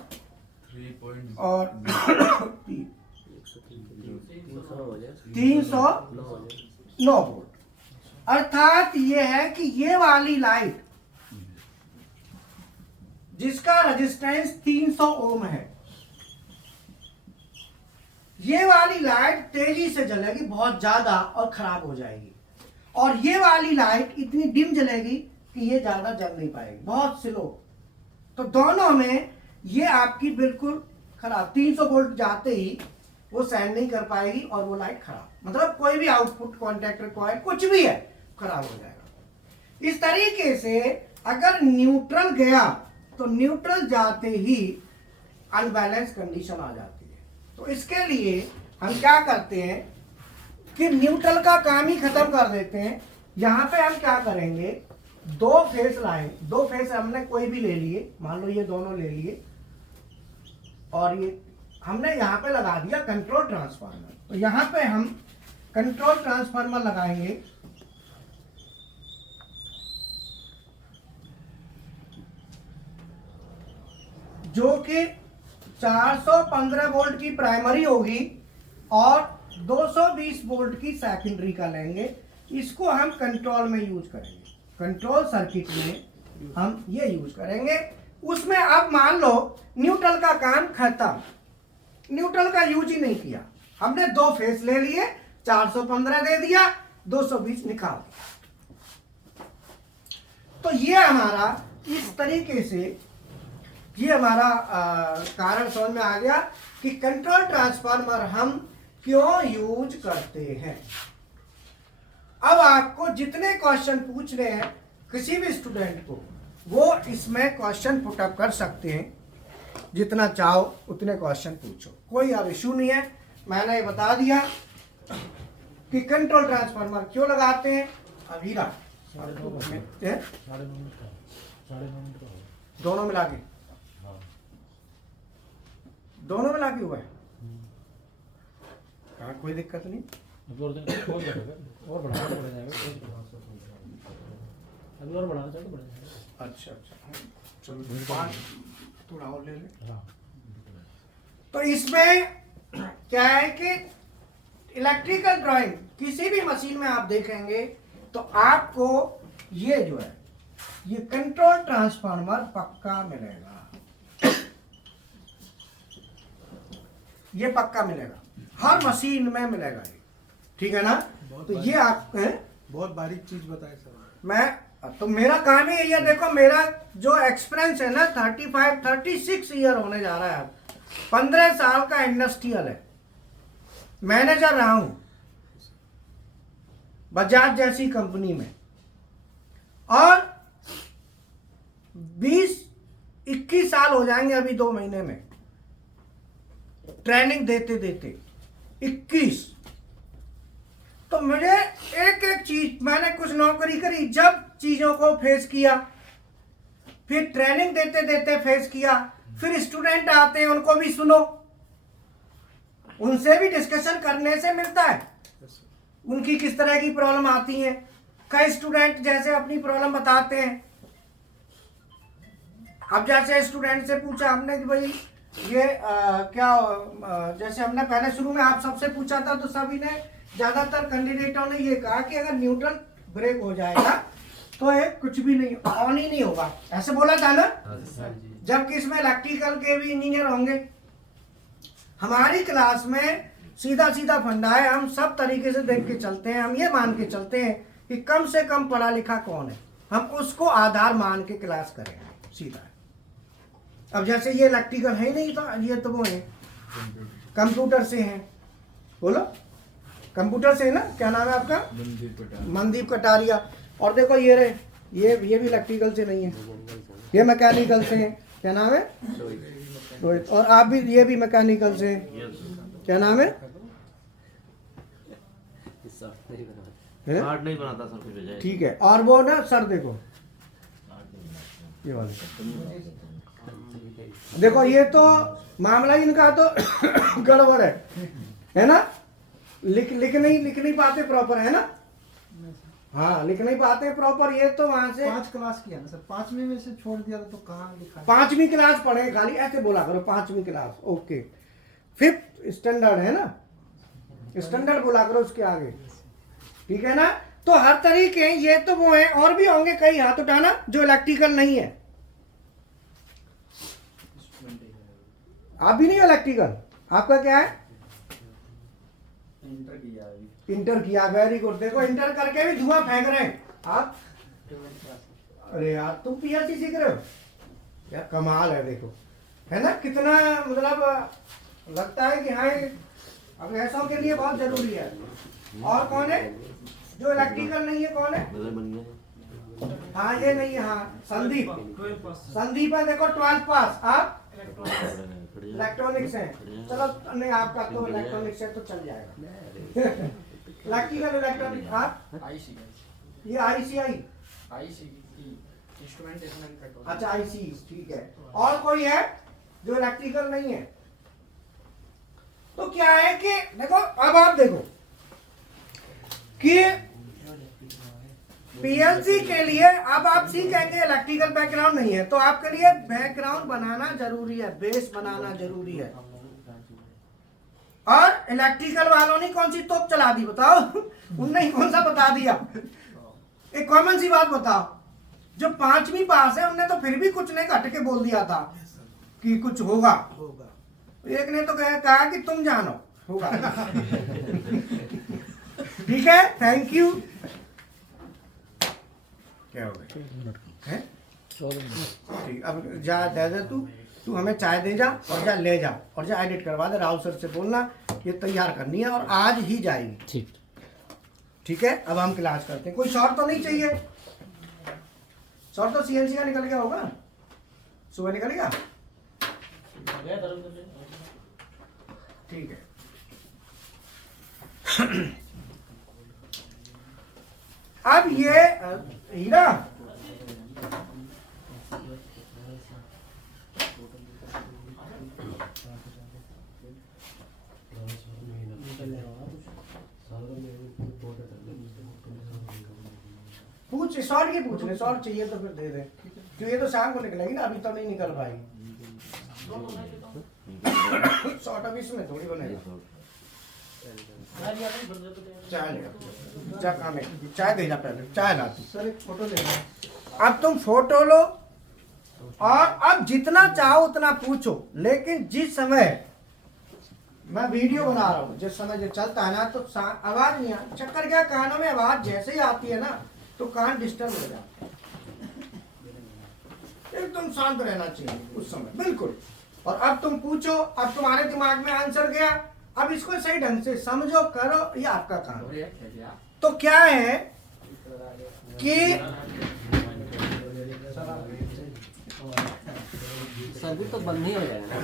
और 309 वोल्ट। अर्थात ये है कि ये वाली लाइट जिसका रेजिस्टेंस 300 ओम है, ये वाली लाइट तेजी से जलेगी बहुत ज्यादा और खराब हो जाएगी, और ये वाली लाइट इतनी डिम जलेगी कि ये ज्यादा जल नहीं पाएगी, बहुत स्लो। तो दोनों में ये आपकी बिल्कुल खराब, 300 वोल्ट जाते ही वो सहन नहीं कर पाएगी और वो लाइट खराब, मतलब कोई भी आउटपुट कॉन्टैक्ट कॉइल कुछ भी है खराब हो जाएगा। इस तरीके से अगर न्यूट्रल गया तो न्यूट्रल जाते ही अनबैलेंस कंडीशन आ जाती है। तो इसके लिए हम क्या करते हैं कि न्यूट्रल का काम ही खत्म कर देते हैं। यहाँ पे हम क्या करेंगे, 2 फेस लाएं, 2 फेस हमने कोई भी ले लिए, मान लो ये दोनों ले लिए, और ये हमने यहाँ पे लगा दिया कंट्रोल ट्रांसफार्मर। तो यहाँ पे हम कंट्रोल ट्रांसफार्मर लगाएंगे, जो कि 415 वोल्ट की प्राइमरी होगी और 220 वोल्ट की सेकेंडरी का लेंगे। इसको हम कंट्रोल में यूज करेंगे, कंट्रोल सर्किट में हम ये यूज करेंगे। उसमें अब मान लो न्यूट्रल का काम खत्म, न्यूट्रल का यूज ही नहीं किया, हमने 2 फेस ले लिए, 415 दे दिया, 220 निकाल दिया। तो ये हमारा इस तरीके से ये हमारा कारण समझ में आ गया कि कंट्रोल ट्रांसफार्मर हम क्यों यूज करते हैं। अब आपको जितने क्वेश्चन पूछने हैं किसी भी स्टूडेंट को, वो इसमें क्वेश्चन पुटअप कर सकते हैं, जितना चाहो उतने क्वेश्चन पूछो, कोई अब इशू नहीं है। मैंने ये बता दिया कि कंट्रोल ट्रांसफार्मर क्यों लगाते हैं। अभी दोनों मिला के, दोनों मिला के हुआ है, हाँ कोई दिक्कत नहीं। और बढ़ाना पड़ जाएगा, अभी और बढ़ाना चाहिए तो बढ़ जाएगा। अच्छा अच्छा, चलो 5 थोड़ा और ले ले। हाँ। तो इसमें क्या है कि इलेक्ट्रिकल ड्राइंग किसी भी मशीन में आप देखेंगे तो आपको ये जो है ये कंट्रोल ट्रांसफार्मर पक्का मिलेगा, ये पक्का मिलेगा, हर मशीन में मिलेगा ये, ठीक है ना। तो ये आप बहुत बारीक चीज बताए सर। तो मेरा काम ही ये देखो, मेरा जो एक्सपीरियंस है ना 36 ईयर होने जा रहा है अब, 15 साल का इंडस्ट्रियल है, मैनेजर रहा हूं बजाज जैसी कंपनी में, और 20-21 साल हो जाएंगे अभी 2 महीने में ट्रेनिंग देते देते 21। तो मुझे एक एक चीज, मैंने कुछ नौकरी करी, जब चीजों को फेस किया, फिर ट्रेनिंग देते देते फेस किया, फिर स्टूडेंट आते हैं उनको भी सुनो, उनसे भी डिस्कशन करने से मिलता है उनकी किस तरह की प्रॉब्लम आती है। कई स्टूडेंट जैसे अपनी प्रॉब्लम बताते हैं, अब जैसे स्टूडेंट से पूछा हमने कि भाई ये क्या जैसे हमने पहले शुरू में आप सबसे पूछा था, तो सभी ने, ज्यादातर कैंडिडेटों ने ये कहा कि अगर न्यूट्रल ब्रेक हो जाएगा तो ये कुछ भी नहीं, ऑन ही नहीं होगा, ऐसे बोला था ना। जबकि इसमें इलेक्ट्रिकल के भी इंजीनियर होंगे। हमारी क्लास में सीधा सीधा फंडा है, हम सब तरीके से देख के चलते हैं, हम ये मान के चलते हैं कि कम से कम पढ़ा लिखा कौन है, हम उसको आधार मान के क्लास करेंगे सीधा। अब जैसे ये इलेक्ट्रिकल है ही नहीं, तो ये तो वो है कंप्यूटर से हैं, बोलो कंप्यूटर से है ना, क्या नाम है आपका? मनदीप कटारिया। और देखो ये रहे, ये भी इलेक्ट्रिकल से नहीं है, ये मैकेनिकल से है, क्या नाम है? रोहित। और आप भी, ये भी मैकेनिकल से, क्या नाम है? नहीं बनाता सर कुछ। ठीक है। और वो ना सर देखो ये वाले, देखो ये तो मामला इनका तो गड़बड़ है ना, लिख नहीं पाते प्रॉपर, है ना। हाँ, लिख नहीं पाते प्रॉपर, ये तो वहां से 5 क्लास किया ना सर, 5वीं में से छोड़ दिया तो कहाँ लिखा है? 5वीं क्लास पढ़े खाली, ऐसे बोला करो 5वीं क्लास, ओके। 5th स्टैंडर्ड है ना, स्टैंडर्ड बोला करो उसके आगे, ठीक है ना। तो हर तरीके ये तो वो है, और भी होंगे कई, हाथ उठाना जो इलेक्ट्रिकल नहीं है। आप भी नहीं हो इलेक्ट्रिकल, आपका क्या है? इंटर किया, वेरी गुड। देखो इंटर करके भी धुआं फेंक रहे हैं आप। अरे यार तुम पीएचडी सीख रहे हो यार, कमाल है। देखो है ना, कितना मतलब लगता है कि हाँ अब ऐसों के लिए बहुत जरूरी है। और कौन है जो इलेक्ट्रिकल नहीं है, कौन है? हाँ ये नहीं, हाँ संदीप, संदीप है देखो 12th पास। आप इलेक्ट्रॉनिक्स हैं, चलो नहीं आपका तो इलेक्ट्रॉनिक्स है तो चल जाएगा। इलेक्ट्रिकल इलेक्ट्रॉनिक, आप ये ICI, अच्छा IC, ठीक है। और कोई है जो इलेक्ट्रिकल नहीं है? तो क्या है कि देखो, अब आप देखो कि PLC के लिए अब आप सीखेंगे, इलेक्ट्रिकल बैकग्राउंड नहीं है तो आपके लिए बैकग्राउंड बनाना जरूरी है, बेस बनाना जरूरी है। और इलेक्ट्रिकल वालों ने कौन सी तोप चला दी बताओ? उनने कौन सा बता दिया? एक कॉमन सी बात बताओ, जो 5वीं पास है उनने तो फिर भी कुछ नहीं हट के बोल दिया था कि कुछ होगा। एक ने तो कहा कि तुम जानो होगा। ठीक है, थैंक यू। क्या हो गया? ठीक, अब जा दे दे तू हमें चाय दे जा और जा ले जा और जा एडिट करवा दे। राहुल सर से बोलना ये तैयार करनी है और आज ही जाएगी। ठीक ठीक है, अब हम क्लास करते हैं। कोई शॉर्ट तो नहीं चाहिए? शॉर्ट तो CNC का निकल गया होगा, सुबह निकल गया। ठीक है। अब ये हीरा पूछ, शॉर्ट की पूछ ले, शॉर्ट चाहिए तो फिर दे दे, क्योंकि ये तो शाम को निकलेगी ना, अभी तो नहीं निकल पाएगी। शॉर्ट अभी इसमें थोड़ी बनेगा। चाय ले जा, काम है, चाय दे जा, पहले चाय ला तू। सर एक फोटो ले लो। अब तुम फोटो लो और अब जितना चाहो उतना पूछो, लेकिन जिस समय मैं वीडियो बना रहा हूँ, जिस समय जो चलता है ना तो आवाज नहीं आती। चक्कर क्या, कानों में आवाज जैसे ही आती है ना तो कान डिस्टर्ब हो जाते हैं। एकदम शांत रहना चाहिए उस समय, बिल्कुल। और अब तुम पूछो, अब तुम्हारे दिमाग में आंसर गया, अब इसको सही ढंग से समझो, करो, ये आपका काम है। तो क्या है कि सर्किट तो बंद ही हो जाएगा ना,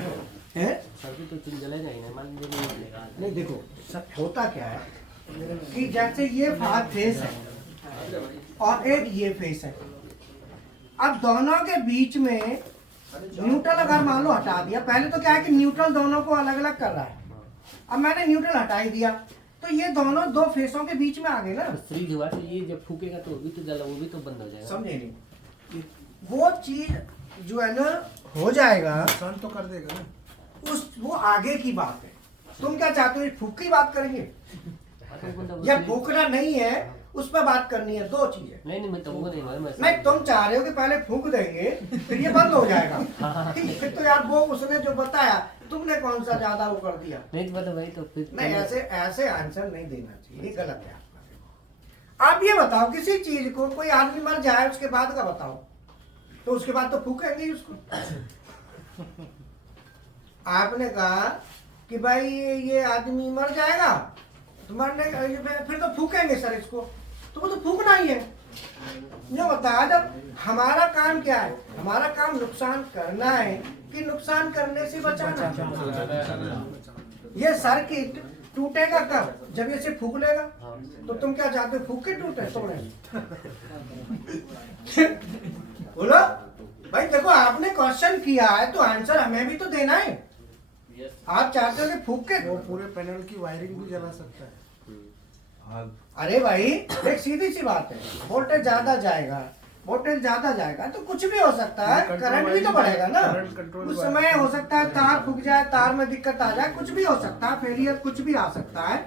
है? सर्किट तो चले जाएगा, मान लीजिए नहीं देखो सब होता क्या है कि जैसे ये फेस है और एक ये फेस है, अब दोनों के बीच में न्यूट्रल अगर मान लो हटा दिया, पहले तो क्या है कि न्यूट्रल दोनों को अलग अलग कर रहा है, अब मैंने न्यूट्रल हटा ही दिया तो ये दोनों दो फेसों के बीच में आ गए ना। फ्रीज हुआ तो ये जब फूकेगा तो वो भी तो जला, वो भी तो बंद हो जाएगा। समझे नहीं? वो चीज जो है ना हो जाएगा, नुकसान तो कर देगा ना। वो आगे की बात है। तुम क्या चाहते हो, फूक की बात करेंगे या फूकना नहीं है उस पर बात करनी है? दो चीजें। नहीं मैं तो वो नहीं, तुम चाह रहे हो कि पहले फूक देंगे फिर ये बंद हो जाएगा। फिर तो यार वो उसने जो बताया तुमने कौन सा ज्यादा वो कर दिया। नहीं तो वही तो फिर नहीं, ऐसे आंसर नहीं देना चाहिए, ये गलत है आपका। आप ये बताओ किसी चीज को, कोई आदमी मर जाए उसके बाद का बताओ, तो उसके बाद तो फूकेंगे ही उसको। आपने कहा कि भाई ये आदमी मर जाएगा तो मरने फिर तो फूकेंगे सर इसको, तो वो तो फूकना ही है। ये बताया, जब हमारा काम क्या है, हमारा काम नुकसान करना है कि नुकसान करने से बचाना। ये सर्किट टूटेगा कब, जब ये से फूक लेगा। तो तुम क्या चाहते हो, फूक के टूटे तोड़े? बोलो भाई, देखो आपने क्वेश्चन किया है तो आंसर हमें भी तो देना है। आप चाहते हो कि फूक के, वो पूरे पैनल की वायरिंग भी जला सकता है। अरे भाई एक सीधी सी बात है, वोल्टेज ज्यादा जाएगा तो कुछ भी हो सकता है, करंट भी तो बढ़ेगा ना। उस समय हो सकता है तार फूक जाए, तार में दिक्कत आ जाए, कुछ भी हो सकता है, फेलियर कुछ भी आ सकता है।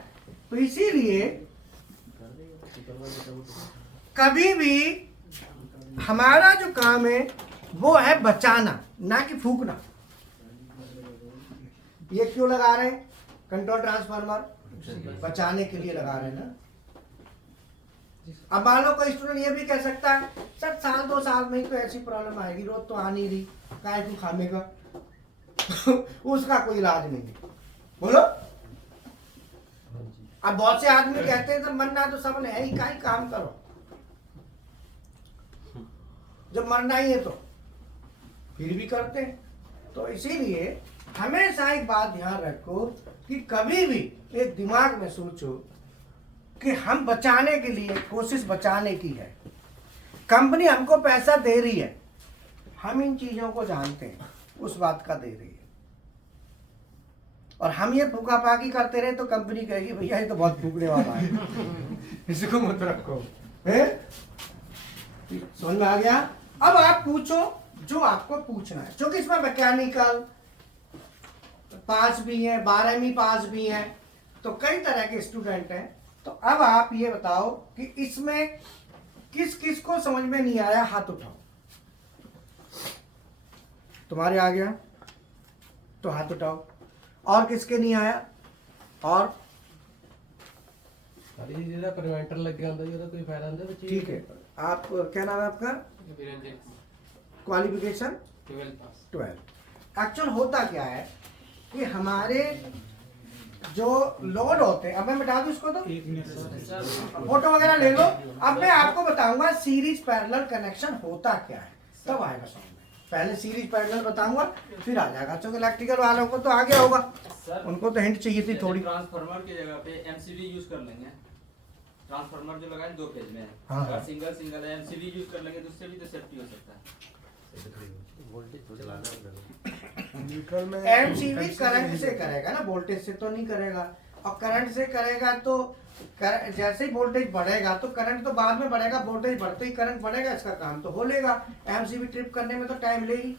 तो इसीलिए कभी भी हमारा जो काम है वो है बचाना, ना कि फूकना। ये क्यों लगा रहे हैं कंट्रोल ट्रांसफार्मर? बचाने के लिए लगा रहे हैं ना। अब मान लो कोई स्टूडेंट ये भी कह सकता है सर साल 2 साल में ही तो ऐसी प्रॉब्लम आएगी, रोज तो आ नहीं रही, काय तू खामेगा? उसका कोई इलाज नहीं है। बोलो, अब बहुत से आदमी कहते हैं तो मरना तो सबने है ही, का ही काम करो। जब मरना ही है तो फिर भी करते हैं। तो इसीलिए हमेशा एक बात ध्यान रखो कि कभी भी एक दिमाग में सोचो कि हम बचाने के लिए कोशिश बचाने की है। कंपनी हमको पैसा दे रही है, हम इन चीजों को जानते हैं, उस बात का दे रही है, और हम ये फूका फाकी करते रहे तो कंपनी कहेगी भैया ये तो बहुत फूकने वाला है इसको मत रखो। है समझ में आ गया? अब आप पूछो जो आपको पूछना है, क्योंकि इसमें मैकेनिकल पास भी है, 12वीं पास भी है, तो कई तरह के स्टूडेंट हैं। तो अब आप ये बताओ कि इसमें किस किस को समझ में नहीं आया, हाथ उठाओ। तुम्हारे आ गया तो हाथ उठाओ, और किसके नहीं आया? और अरे ये जरा प्रिवेंटर लग गया अंदर, जरा कोई फायदा नहीं बच्ची। ठीक है, आप क्या नाम है आपका? क्वालिफिकेशन 12। एक्चुअल होता क्या है कि हमारे जो लोड होते हैं, अब मैं मिटा दूं इसको, तो फोटो वगैरह ले लो। अब मैं आपको बताऊंगा सीरीज पैरेलल कनेक्शन होता क्या है, तब आएगा समझ में। पहले सीरीज पैरेलल बताऊंगा फिर आ जाएगा, क्योंकि इलेक्ट्रिकल वालों को तो आ गया होगा, उनको तो हिंट चाहिए थी थोड़ी। ट्रांसफार्मर की जगह पे एमसीबी यूज कर लेंगे। ट्रांसफार्मर जो लगाए 2 फेज में है, हाँ। अगर सिंगल है एमसीबी यूज कर लेंगे तो उससे भी तो सेफ्टी हो सकता है। न्यूट्रल में एमसीबी करंट से करेगा ना, वोल्टेज से तो नहीं करेगा। और करंट से करेगा तो जैसे ही वोल्टेज बढ़ेगा तो करंट तो बाद में बढ़ेगा, वोल्टेज बढ़ते ही करंट बढ़ेगा, इसका काम तो हो लेगा। एमसीबी ट्रिप करने में तो टाइम लेगी,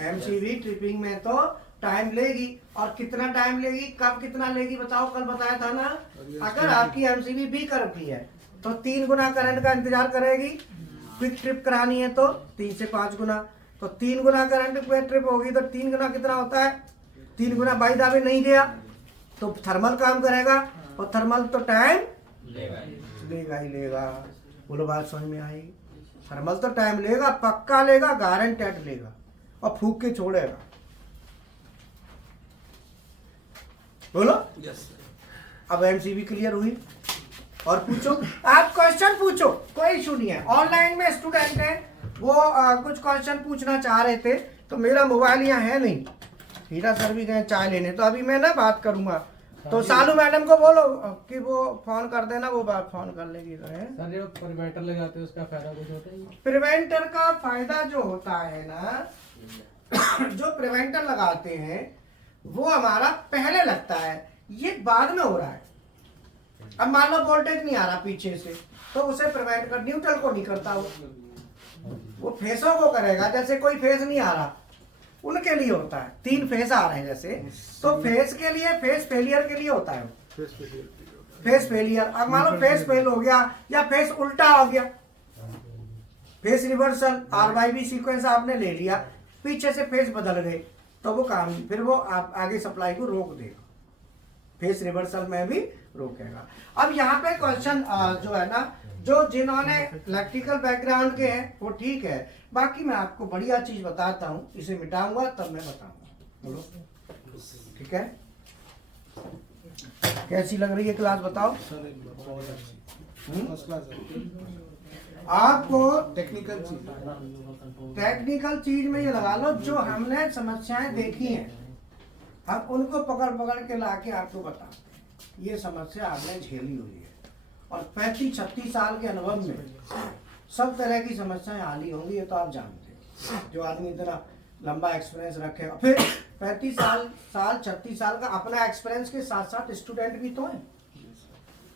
एमसीबी ट्रिपिंग में तो टाइम लेगी। और कितना टाइम लेगी, कब कितना लेगी बताओ? कल बताया था ना, अगर आपकी एमसीबी बी कर्व की है तो 3 गुना करंट का इंतजार करेगी। क्विक ट्रिप करानी है तो 3 से 5 गुना, तो 3 गुना करंट पे ट्रिप होगी तो 3 गुना कितना होता है? 3 गुना 22 दावे नहीं गया तो थर्मल काम करेगा, और थर्मल तो टाइम लेगा ही लेगा। बोलो बात समझ में आई? थर्मल तो टाइम लेगा, पक्का लेगा, गारंटेड लेगा, और फूक के छोड़ेगा। बोलो अब एमसीबी क्लियर हुई? और पूछो, आप क्वेश्चन पूछो, कोई इशू नहीं है। ऑनलाइन में स्टूडेंट है वो कुछ क्वेश्चन पूछना चाह रहे थे, तो मेरा मोबाइल यहाँ है नहीं, हीरा सर भी गए चाय लेने, तो अभी मैं ना बात करूंगा। तो सालू मैडम को बोलो कि वो फोन कर देना, वो बात फोन कर लेगी। सर जो प्रिवेंटर लगाते हैं उसका फायदा कुछ होता है? प्रिवेंटर का फायदा जो होता है ना, जो प्रिवेंटर लगाते हैं वो हमारा पहले लगता है, ये बाद में हो रहा है। अब मान लो वोल्टेज नहीं आ रहा पीछे से, तो उसे प्रिवेंट कर, न्यूट्रल को नहीं करता, वो फेसों को करेगा। जैसे कोई फेस नहीं आ रहा, उनके लिए होता है। 3 फेस आ रहे हैं जैसे, तो फेस के लिए, फेस फेलियर के लिए होता है फेस फेलियर। अब मान लो फेस फेल हो गया या फेस उल्टा हो गया, फेस रिवर्सल, RYB सीक्वेंस आपने ले लिया, पीछे से फेस बदल गए, तो वो काम, फिर वो आप आगे सप्लाई को रोक देगा, फेस रिवर्सल में भी रोकेगा। अब यहाँ पे क्वेश्चन जो है ना, जो जिन्होंने इलेक्ट्रिकल बैकग्राउंड के हैं वो ठीक है, बाकी मैं आपको बढ़िया चीज बताता हूँ, इसे मिटाऊंगा तब मैं बताऊंगा। बोलो ठीक है? कैसी लग रही है क्लास बताओ? फर्स्ट क्लास आपको टेक्निकल चीज टेक्निकल चीज में ये लगा लो, जो हमने समस्याएं देखी हैं हम उनको पकड़ पकड़ के लाके आपको बताते हैं। ये समस्या आपने झेली हुई है, और 35-36 साल के अनुभव में सब तरह की समस्याएं आली होंगी, ये तो आप जानते हैं। जो आदमी इतना लंबा एक्सपीरियंस रखेगा, फिर 35 साल 36 साल का अपना एक्सपीरियंस के साथ साथ स्टूडेंट भी तो हैं,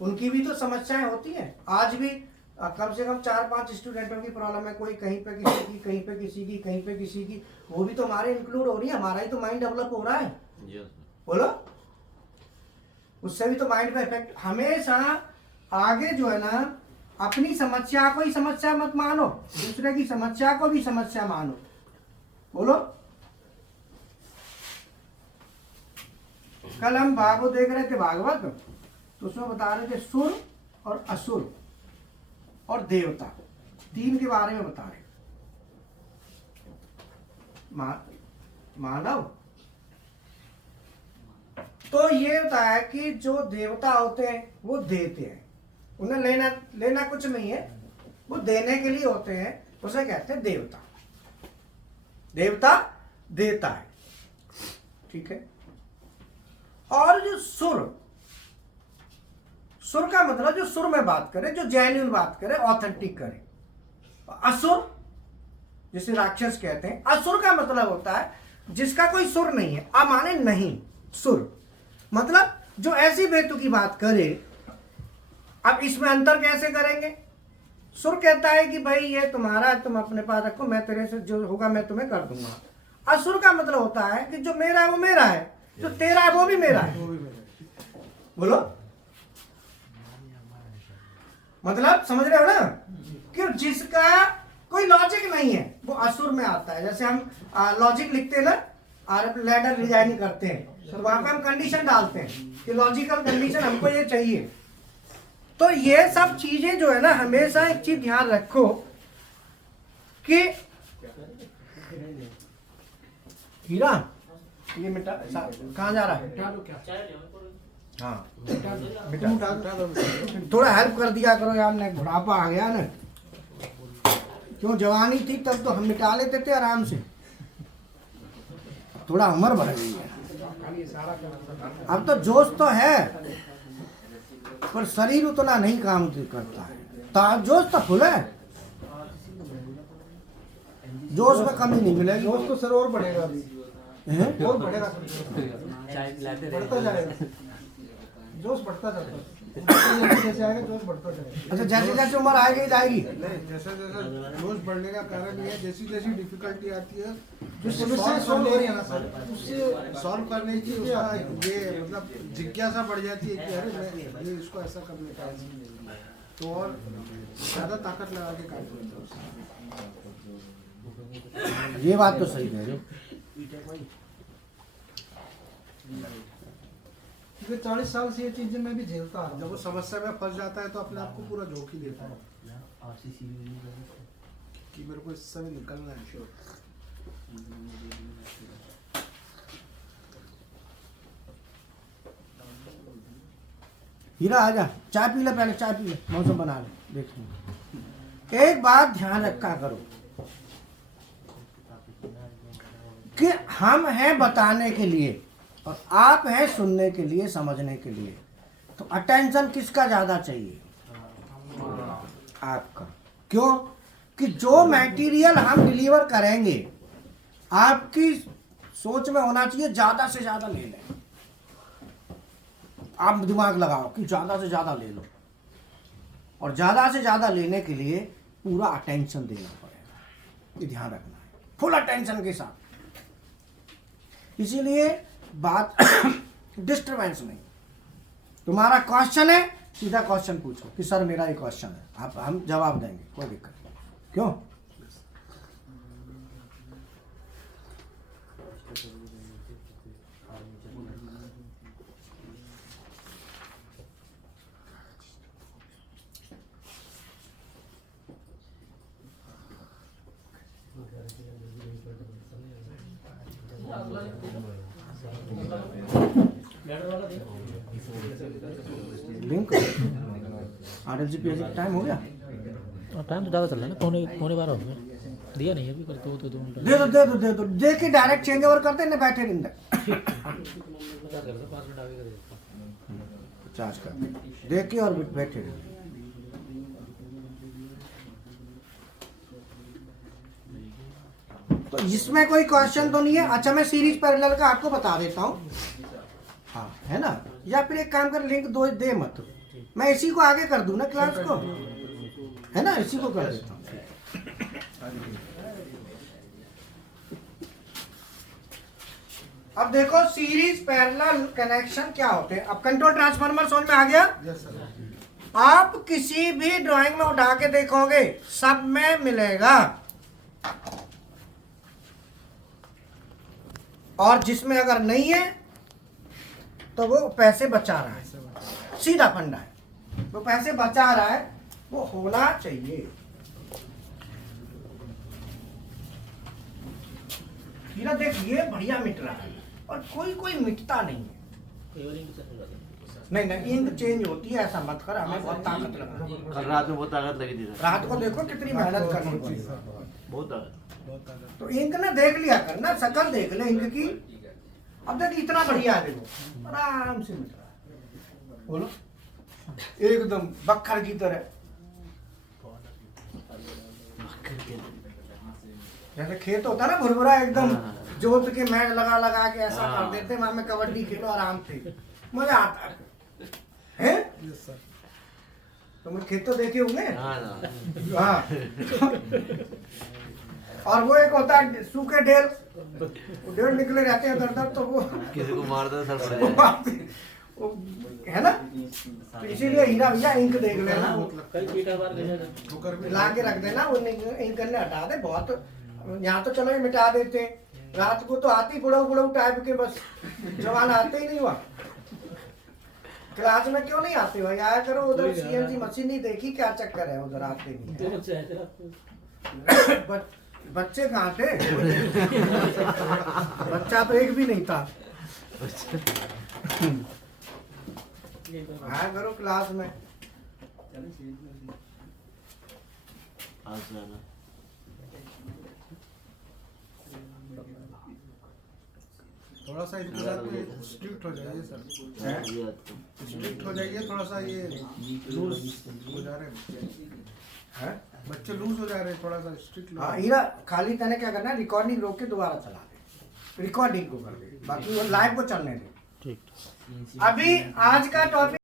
उनकी भी तो समस्याएं होती हैं। आज भी कम से कम 4-5 स्टूडेंटों की प्रॉब्लम है, कोई कहीं पे किसी की, कहीं पे किसी की, कहीं पे किसी की, वो भी तो हमारे इंक्लूड हो रही है। हमारा ही तो माइंड डेवलप हो रहा है। बोलो, उससे भी तो माइंड पे इफेक्ट। हमेशा आगे जो है ना, अपनी समस्या को ही समस्या मत मानो, दूसरे की समस्या को भी समस्या मानो। बोलो, कल हम भागवत देख रहे थे, भागवत, तो उसमें बता रहे थे सुर और असुर और देवता, 3 के बारे में बता रहे। मानव तो ये होता है कि जो देवता होते हैं वो देते हैं, उन्हें लेना कुछ नहीं है, वो देने के लिए होते हैं, उसे कहते हैं देवता। देवता देता है, ठीक है। और जो सुर, सुर का मतलब जो सुर में बात करे, जो जेन्युइन बात करे, ऑथेंटिक करे। असुर जिसे राक्षस कहते हैं, असुर का मतलब होता है जिसका कोई सुर नहीं है। आ माने नहीं, सुर मतलब जो ऐसी बेतु की बात करे। अब इसमें अंतर कैसे करेंगे? सुर कहता है कि भाई ये तुम्हारा है, तुम अपने पास रखो, मैं तेरे से जो होगा मैं तुम्हें कर दूंगा। असुर का मतलब होता है कि जो मेरा है वो मेरा है, जो तेरा है वो भी मेरा है। बोलो, मतलब समझ रहे हो ना कि जिसका कोई लॉजिक नहीं है वो असुर में आता है। जैसे हम लॉजिक लिखते हैं ना, और लेटर डिजाइनिंग करते हैं, तो वहां पे हम कंडीशन डालते हैं कि लॉजिकल कंडीशन हमको ये चाहिए। तो ये सब चीजें जो है ना, हमेशा एक चीज ध्यान रखो कि हीरा ये मिटा कहाँ जा रहा है? हाँ थोड़ा हेल्प कर दिया करो यार, ने बुढ़ापा आ गया ना। क्यों जवानी थी तब तो हम मिटा लेते थे आराम से, थोड़ा उम्र बढ़ गई है, अब तो जोश तो है पर शरीर उतना नहीं काम करता है। जोश तो फुल है, जोश में कमी नहीं मिलेगी। जोश तो सर और बढ़ेगा अभी, और बढ़ेगा, बढ़ता जाएगा, जोश बढ़ता जाता है। जैसे आएगा जोश बढ़ता जाएगा। अच्छा, जैसे जैसे उम्र आएगी जाएगी, नहीं जैसे जैसे जोश बढ़ने का कारण ये है, जैसी जैसी डिफिकल्टी आती है सॉल्व करने की उसका ये मतलब जिज्ञासा बढ़ जाती है कि अरे मैं ये इसको ऐसा कर लेता है, तो और ज्यादा ताकत लगा के काम करता है। ये बात तो सही कह रहे हो। क्योंकि 40 साल से ये चीजें मैं भी झेलता आ रहा जब हूँ। वो समस्या में फंस जाता है तो अपने आप को पूरा झोंकी देता है कि मेरे को इससे भी निकलना है। श्योर हीरा आजा, चाय पी ले, पहले चाय पी ले, मौसम बना ले। देखिए एक बात ध्यान रखा करो कि हम हैं बताने के लिए और आप हैं सुनने के लिए, समझने के लिए। तो अटेंशन किसका ज्यादा चाहिए? आपका। क्यों? कि जो मटेरियल हम डिलीवर करेंगे आपकी सोच में होना चाहिए ज्यादा से ज्यादा ले लें। आप दिमाग लगाओ कि ज्यादा से ज्यादा ले लो, और ज्यादा से ज्यादा लेने के लिए पूरा अटेंशन देना पड़ेगा, ये ध्यान रखना है, फुल अटेंशन के साथ। इसीलिए बात डिस्टरबेंस नहीं। तुम्हारा क्वेश्चन है, सीधा क्वेश्चन पूछो कि सर मेरा ये क्वेश्चन है, आप हम जवाब देंगे, कोई दिक्कत नहीं। क्यों? लिंक RLCPS का टाइम हो गया? टाइम तो ज़्यादा चल रहा है ना, पौने 12 हो गया। दिया नहीं अभी, कर दो तो 2 मिनट दे दो दे दो दे दो, दे के डायरेक्ट चेंज ओवर करते हैं, बैठे रहते 5 मिनट आगे कर देता। 50 का दे के और बैठे रहते। तो इसमें कोई क्वेश्चन तो नहीं है। अच्छा, मैं सीरीज पैरेलल का आपको बता देता हूँ, हाँ है ना। या फिर एक काम कर, लिंक दो दे मत, मैं इसी को आगे कर दूं ना क्लास को, है ना, इसी को कर देता हूँ। अब देखो सीरीज पैरेलल कनेक्शन क्या होते हैं। अब कंट्रोल ट्रांसफार्मर समझ में आ गया? Yes sir. आप किसी भी ड्राइंग में उठा के देखोगे सब में मिलेगा, और जिसमें अगर नहीं है तो वो पैसे बचा रहा है, सीधा फंडा है। वो पैसे बचा रहा है, वो होना चाहिए। हीरा देख, ये बढ़िया मिट रहा है और कोई मिटता नहीं है। नहीं नहीं इंक चेंज होती है, ऐसा मत कर, हमें बहुत ताकत लगा। कल रात में बहुत ताकत लगी थी सर, रात को देखो कितनी मेहनत करनी पड़ी। बहुत ताकत। तो इंक ना देख लिया कर ना, शक्ल देख ले इंक की। अब देख इतना बढ़िया है, देखो आराम से मिट रहा है, बोलो एकदम बक्खर की तरह। जैसे खेत होता है ना भुरभुरा एकदम, जोत के मैच लगा लगा के ऐसा कर देते हैं, वहां में कबड्डी खेलो आराम से, मजा आता है। तुम खेत तो देखे होंगे। हाँ और वो एक होता है सूखे डेल, डेल निकले रहते हैं दर तो वो किसी को मार दो सर पड़ जाए। वो है ना, तो इसीलिए हीरा भैया इंक देख लेना, ला के रख देना, वो इंक ने हटा दे। बहुत यहाँ तो चलो ये मिटा देते, रात को तो आती बुढ़ऊ बुढ़ऊ टाइप के, बस जवान आते ही नहीं हुआ। क्लास में क्यों नहीं आते भाई, आया करो उधर, सीएनजी मशीन नहीं देखी क्या चक्कर है, उधर आते नहीं। बच्चे कहाँ थे? बच्चा तो एक भी नहीं था। आया करो क्लास में। थोड़ा सा इनके साथ में स्ट्रिक्ट हो जाइए सर, स्ट्रिक्ट हो जाइए थोड़ा सा, ये लूज हो जा रहे हैं बच्चे, लूज हो जा रहे हैं, थोड़ा सा स्ट्रिक्ट। हाँ हीरा, खाली तने क्या करना है, रिकॉर्डिंग रोक के दोबारा चला दे, रिकॉर्डिंग को कर दे, बाकी वो लाइव को चलने दे। ठीक। अभी आज का टॉपिक